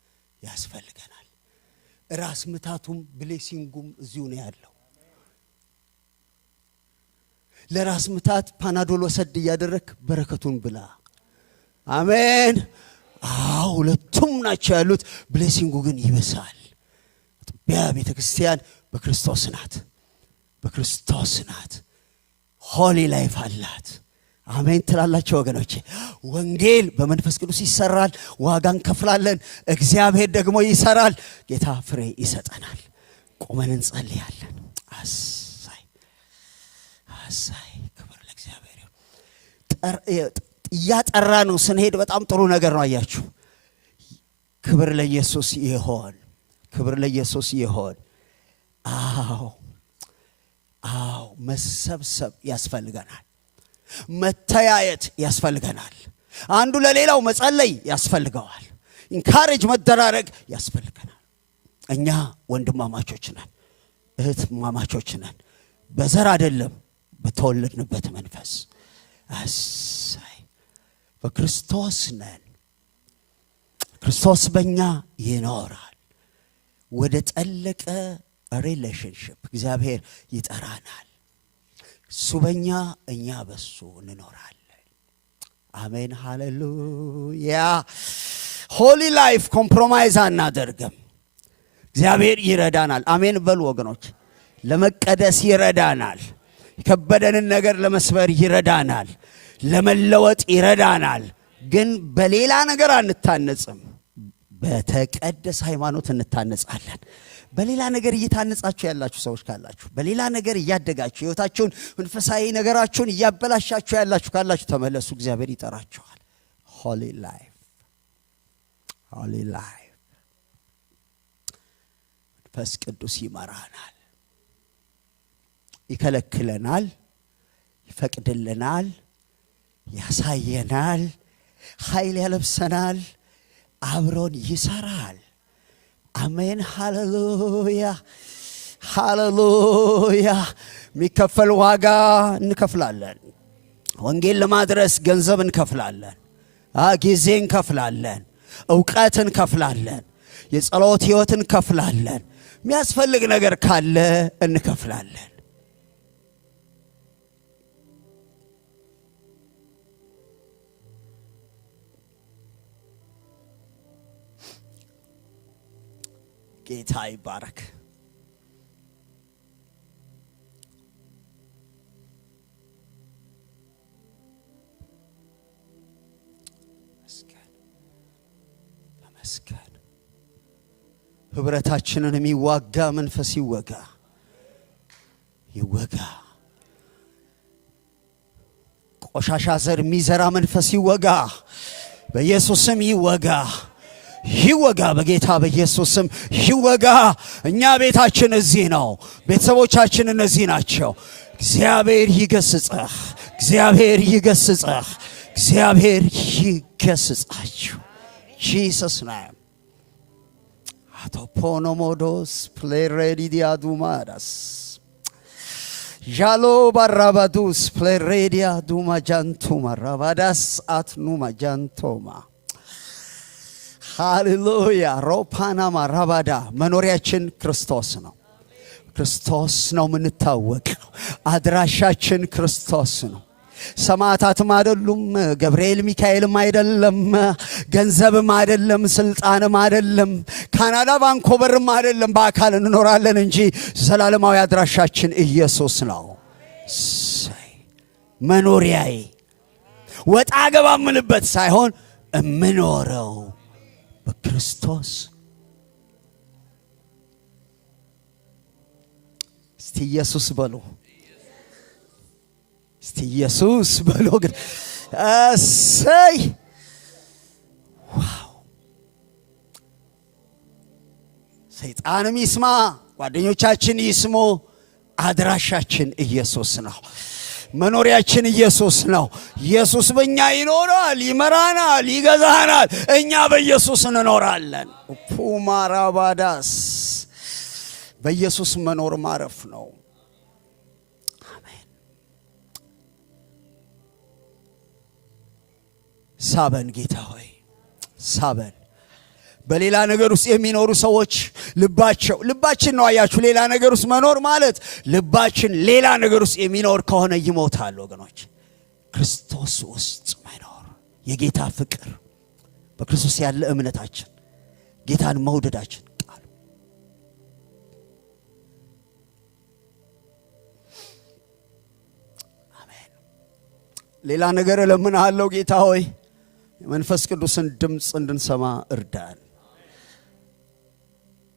ያስፈልገናል። ራስ ምታቱም ብሌሲንጉም እዚሁ ነው ያለው። ለራስ ምታት ፓናዶል ወሰድ እያደረክ በረከቱን ብላ። አሜን። ሁለቱም ናቸው ያሉት። ብሌሲንጉ ግን ይበሳል። አጥቢያ ቤተክርስቲያን በክርስቶስ ናት፣ በክርስቶስ ናት። ሆሊ ላይፍ አላት። አሜን ትላላችሁ ወገኖቼ። ወንጌል በመንፈስ ቅዱስ ይሰራል። ዋጋን ከፍላለን። እግዚአብሔር ደግሞ ይሰራል። ጌታ ፍሬ ይሰጠናል። ቆመን እንጸልያለን። አሳይ ክብር ለእግዚአብሔር ይሁን። እያጠራ ነው ስንሄድ በጣም ጥሩ ነገር ነው። አያችሁ። ክብር ለኢየሱስ ይሁን። ክብር ለኢየሱስ ይሁን። መሰብሰብ ያስፈልገናል። መተያየት ያስፈልገናል። አንዱ ለሌላው መጸለይ ያስፈልገዋል። ኢንካሬጅ መደራረግ ያስፈልገናል። እኛ ወንድማማቾች ነን፣ እህትማማቾች ነን። በዘር አይደለም፣ በተወለድንበት መንፈስ። አሳይ በክርስቶስ ነን። ክርስቶስ በእኛ ይኖራል። ወደ ጠለቀ ሪሌሽንሽፕ እግዚአብሔር ይጠራናል። እሱ በእኛ እኛ በሱ እንኖራለን። አሜን ሃሌሉያ። ሆሊ ላይፍ ኮምፕሮማይዝ አናደርግም። እግዚአብሔር ይረዳናል። አሜን በሉ ወገኖች። ለመቀደስ ይረዳናል። የከበደንን ነገር ለመስበር ይረዳናል። ለመለወጥ ይረዳናል። ግን በሌላ ነገር አንታነጽም። በተቀደሰ ሃይማኖት እንታነጻለን። በሌላ ነገር እየታነጻችሁ ያላችሁ ሰዎች ካላችሁ፣ በሌላ ነገር እያደጋችሁ ሕይወታችሁን መንፈሳዊ ነገራችሁን እያበላሻችሁ ያላችሁ ካላችሁ ተመለሱ። እግዚአብሔር ይጠራችኋል። ሆሊ ላይፍ ሆሊ ላይፍ። መንፈስ ቅዱስ ይመራናል፣ ይከለክለናል፣ ይፈቅድልናል፣ ያሳየናል፣ ኃይል ያለብሰናል፣ አብሮን ይሰራል። አሜን ሃሌሉያ ሃሌሉያ። የሚከፈል ዋጋ እንከፍላለን። ወንጌል ለማድረስ ገንዘብ እንከፍላለን፣ ጊዜ እንከፍላለን፣ ዕውቀት እንከፍላለን፣ የጸሎት ሕይወት እንከፍላለን። የሚያስፈልግ ነገር ካለ እንከፍላለን። ጌታ ይባረክ። ተመስገን። ህብረታችንን የሚዋጋ መንፈስ ይወጋ ይወጋ። ቆሻሻ ዘር የሚዘራ መንፈስ ይወጋ በኢየሱስም ይወጋ ይወጋ። በጌታ በኢየሱስም ይወጋ። እኛ ቤታችን እዚህ ነው። ቤተሰቦቻችን እነዚህ ናቸው። እግዚአብሔር ይገስጽህ። እግዚአብሔር ይገስጽህ። እግዚአብሔር ይገስጻችሁ። ጂሰስ ናም አቶፖኖሞዶስ ፕሌሬዲያ ዱማዳስ ጃሎ ባራባዱስ ፕሌሬዲያ ዱማ ጃንቱማ ራባዳስ አትኑማ ጃንቶማ ሃሌሉያ። ሮፓናማ ራባዳ። መኖሪያችን ክርስቶስ ነው። ክርስቶስ ነው የምንታወቀው። አድራሻችን ክርስቶስ ነው። ሰማዕታትም አይደሉም፣ ገብርኤል ሚካኤልም አይደለም፣ ገንዘብም አይደለም፣ ስልጣንም አይደለም፣ ካናዳ ቫንኮቨርም አይደለም። በአካል እንኖራለን እንጂ ዘላለማዊ አድራሻችን ኢየሱስ ነው። መኖሪያዬ ወጣ ገባ ምንበት ሳይሆን እምኖረው በክርስቶስ። እስቲ ኢየሱስ በሉ። እስቲ ኢየሱስ በሉ። ግን እሰይ ዋው! ሰይጣንም ይስማ፣ ጓደኞቻችን ይስሙ፣ አድራሻችን ኢየሱስ ነው። መኖሪያችን ኢየሱስ ነው። ኢየሱስ በእኛ ይኖራል፣ ይመራናል፣ ይገዛናል። እኛ በኢየሱስ እንኖራለን። ፑማራባዳስ በኢየሱስ መኖር ማረፍ ነው። አሜን። ሳበን ጌታ ሆይ ሳበን። በሌላ ነገር ውስጥ የሚኖሩ ሰዎች ልባችን ነው። አያችሁ፣ ሌላ ነገር ውስጥ መኖር ማለት ልባችን ሌላ ነገር ውስጥ የሚኖር ከሆነ ይሞታል ወገኖች። ክርስቶስ ውስጥ መኖር፣ የጌታ ፍቅር፣ በክርስቶስ ያለ እምነታችን፣ ጌታን መውደዳችን ቃል አሜን። ሌላ ነገር እለምንሃለሁ ጌታ ሆይ የመንፈስ ቅዱስን ድምፅ እንድንሰማ እርዳን።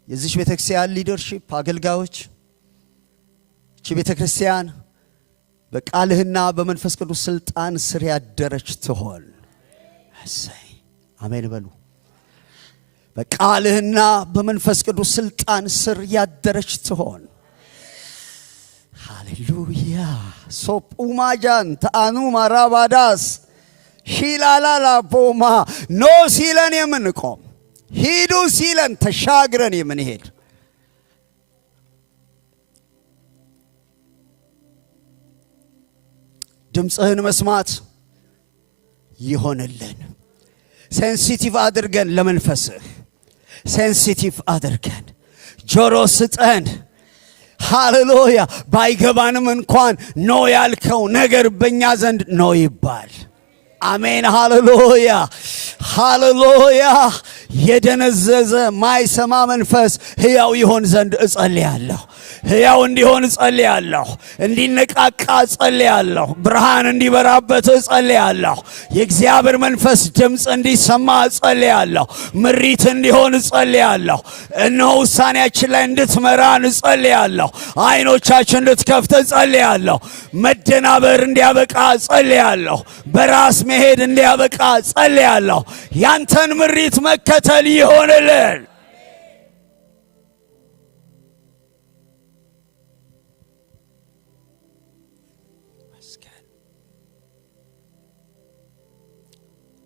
የዚህ ቤተክርስቲያን ሊደርሺፕ አገልጋዮች እቺ ቤተክርስቲያን በቃልህና በመንፈስ ቅዱስ ስልጣን ስር ያደረች ትሆን። እሰይ አሜን በሉ። በቃልህና በመንፈስ ቅዱስ ስልጣን ስር ያደረች ትሆን። ሃሌሉያ። ሶፑማጃን ታኑ ማራባዳስ ሺላላላ ቦማ ኖ ሲለን የምንቆም ሂዱ ሲለን ተሻግረን የምንሄድ ድምፅህን መስማት ይሆንልን። ሴንሲቲቭ አድርገን ለመንፈስህ ሴንሲቲቭ አድርገን ጆሮ ስጠን። ሃሌሉያ። ባይገባንም እንኳን ኖ ያልከው ነገር በእኛ ዘንድ ኖ ይባል። አሜን። ሃሌሉያ ሃሌሉያ። የደነዘዘ ማይሰማ መንፈስ ሕያው ይሆን ዘንድ እጸልያለሁ። ሕያው እንዲሆን እጸልያለሁ። እንዲነቃቃ እጸልያለሁ። ብርሃን እንዲበራበት እጸልያለሁ። የእግዚአብሔር መንፈስ ድምፅ እንዲሰማ እጸልያለሁ። ምሪት እንዲሆን እጸልያለሁ። እነሆ ውሳኔያችን ላይ እንድትመራን እጸልያለሁ። አይኖቻችን እንድትከፍት እጸልያለሁ። መደናበር እንዲያበቃ እጸልያለሁ። በራስ መሄድ እንዲያበቃ እጸልያለሁ። ያንተን ምሪት መከተል ይሆንልን።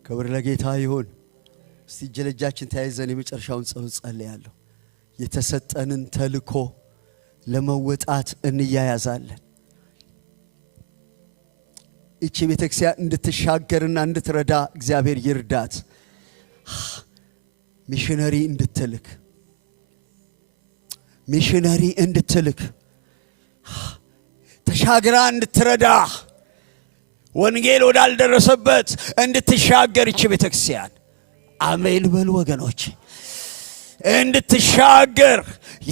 ክብር ለጌታ ይሁን። እስቲ እጅ ለእጃችን ተያይዘን የመጨረሻውን ጸሎት ጸልያለሁ። የተሰጠንን ተልእኮ ለመወጣት እንያያዛለን። እቺ ቤተክርስቲያን እንድትሻገርና እንድትረዳ እግዚአብሔር ይርዳት። ሚሽነሪ እንድትልክ ተሻግራ እንድትረዳ ወንጌል ወዳልደረሰበት እንድትሻገር እቺ ቤተክርስቲያን አሜን በሉ ወገኖች። እንድትሻገር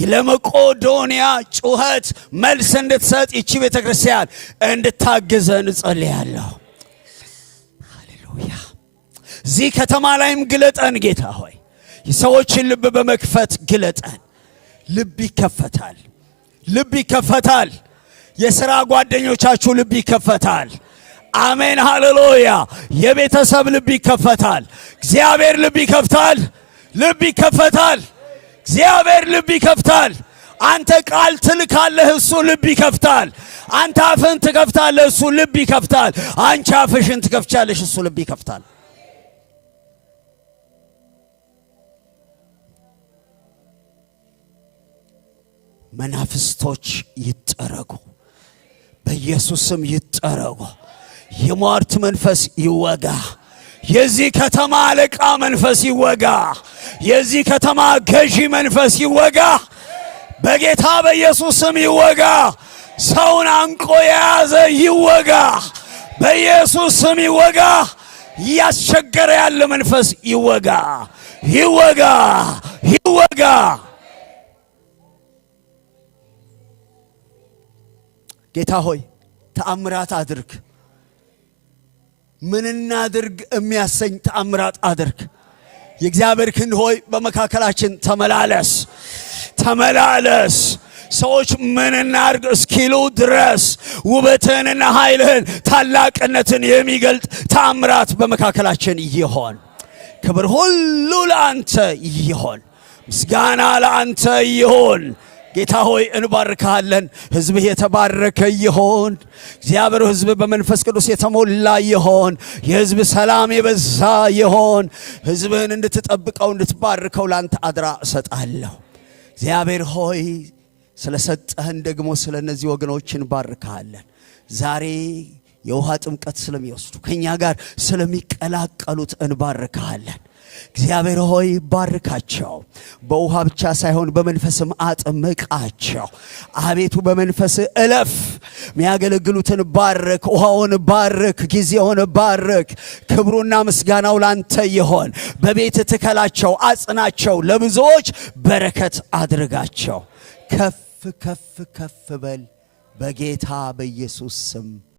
ለመቄዶንያ ጩኸት መልስ እንድትሰጥ እቺ ቤተክርስቲያን እንድታግዘን እጸልያለሁ። ሃሌሉያ። እዚህ ከተማ ላይም ግለጠን ጌታ ሆይ። የሰዎችን ልብ በመክፈት ግለጠን። ልብ ይከፈታል። የሥራ ጓደኞቻችሁ ልብ ይከፈታል። አሜን ሃሌሉያ። የቤተሰብ ልብ ይከፈታል። እግዚአብሔር ልብ ይከፍታል። እግዚአብሔር ልብ ይከፍታል። አንተ ቃል ትልካለህ፣ እሱ ልብ ይከፍታል። አንተ አፍህን ትከፍታለህ፣ እሱ ልብ ይከፍታል። አንቺ አፍሽን ትከፍቻለሽ፣ እሱ ልብ ይከፍታል። መናፍስቶች ይጠረጉ፣ በኢየሱስ ስም ይጠረጉ። የሟርት መንፈስ ይወጋ። የዚህ ከተማ አለቃ መንፈስ ይወጋ። የዚህ ከተማ ገዢ መንፈስ ይወጋ። በጌታ በኢየሱስ ስም ይወጋ። ሰውን አንቆ የያዘ ይወጋ። በኢየሱስ ስም ይወጋ። እያስቸገረ ያለ መንፈስ ይወጋ። ጌታ ሆይ ተአምራት አድርግ። ምን እናድርግ የሚያሰኝ ተአምራት አድርግ። የእግዚአብሔር ክንድ ሆይ በመካከላችን ተመላለስ። ሰዎች ምን እናድርግ እስኪሉ ድረስ ውበትህንና ኃይልህን ታላቅነትን የሚገልጥ ተአምራት በመካከላችን ይሆን። ክብር ሁሉ ለአንተ ይሆን። ምስጋና ለአንተ ይሆን። ጌታ ሆይ እንባርካለን። ሕዝብህ የተባረከ ይሆን። እግዚአብሔር ሕዝብ በመንፈስ ቅዱስ የተሞላ ይሆን። የሕዝብ ሰላም የበዛ ይሆን። ሕዝብህን እንድትጠብቀው እንድትባርከው ላንተ አድራ እሰጣለሁ። እግዚአብሔር ሆይ ስለሰጠህን ደግሞ ስለ እነዚህ ወገኖች እንባርካለን። ዛሬ የውሃ ጥምቀት ስለሚወስዱ ከኛ ጋር ስለሚቀላቀሉት እንባርካለን። እግዚአብሔር ሆይ ባርካቸው። በውሃ ብቻ ሳይሆን በመንፈስም አጥምቃቸው። አቤቱ በመንፈስ እለፍ። የሚያገለግሉትን ባርክ፣ ውሃውን ባርክ፣ ጊዜውን ባርክ። ክብሩና ምስጋናው ላንተ ይሆን። በቤት ትከላቸው፣ አጽናቸው፣ ለብዙዎች በረከት አድርጋቸው። ከፍ በል በጌታ በኢየሱስ ስም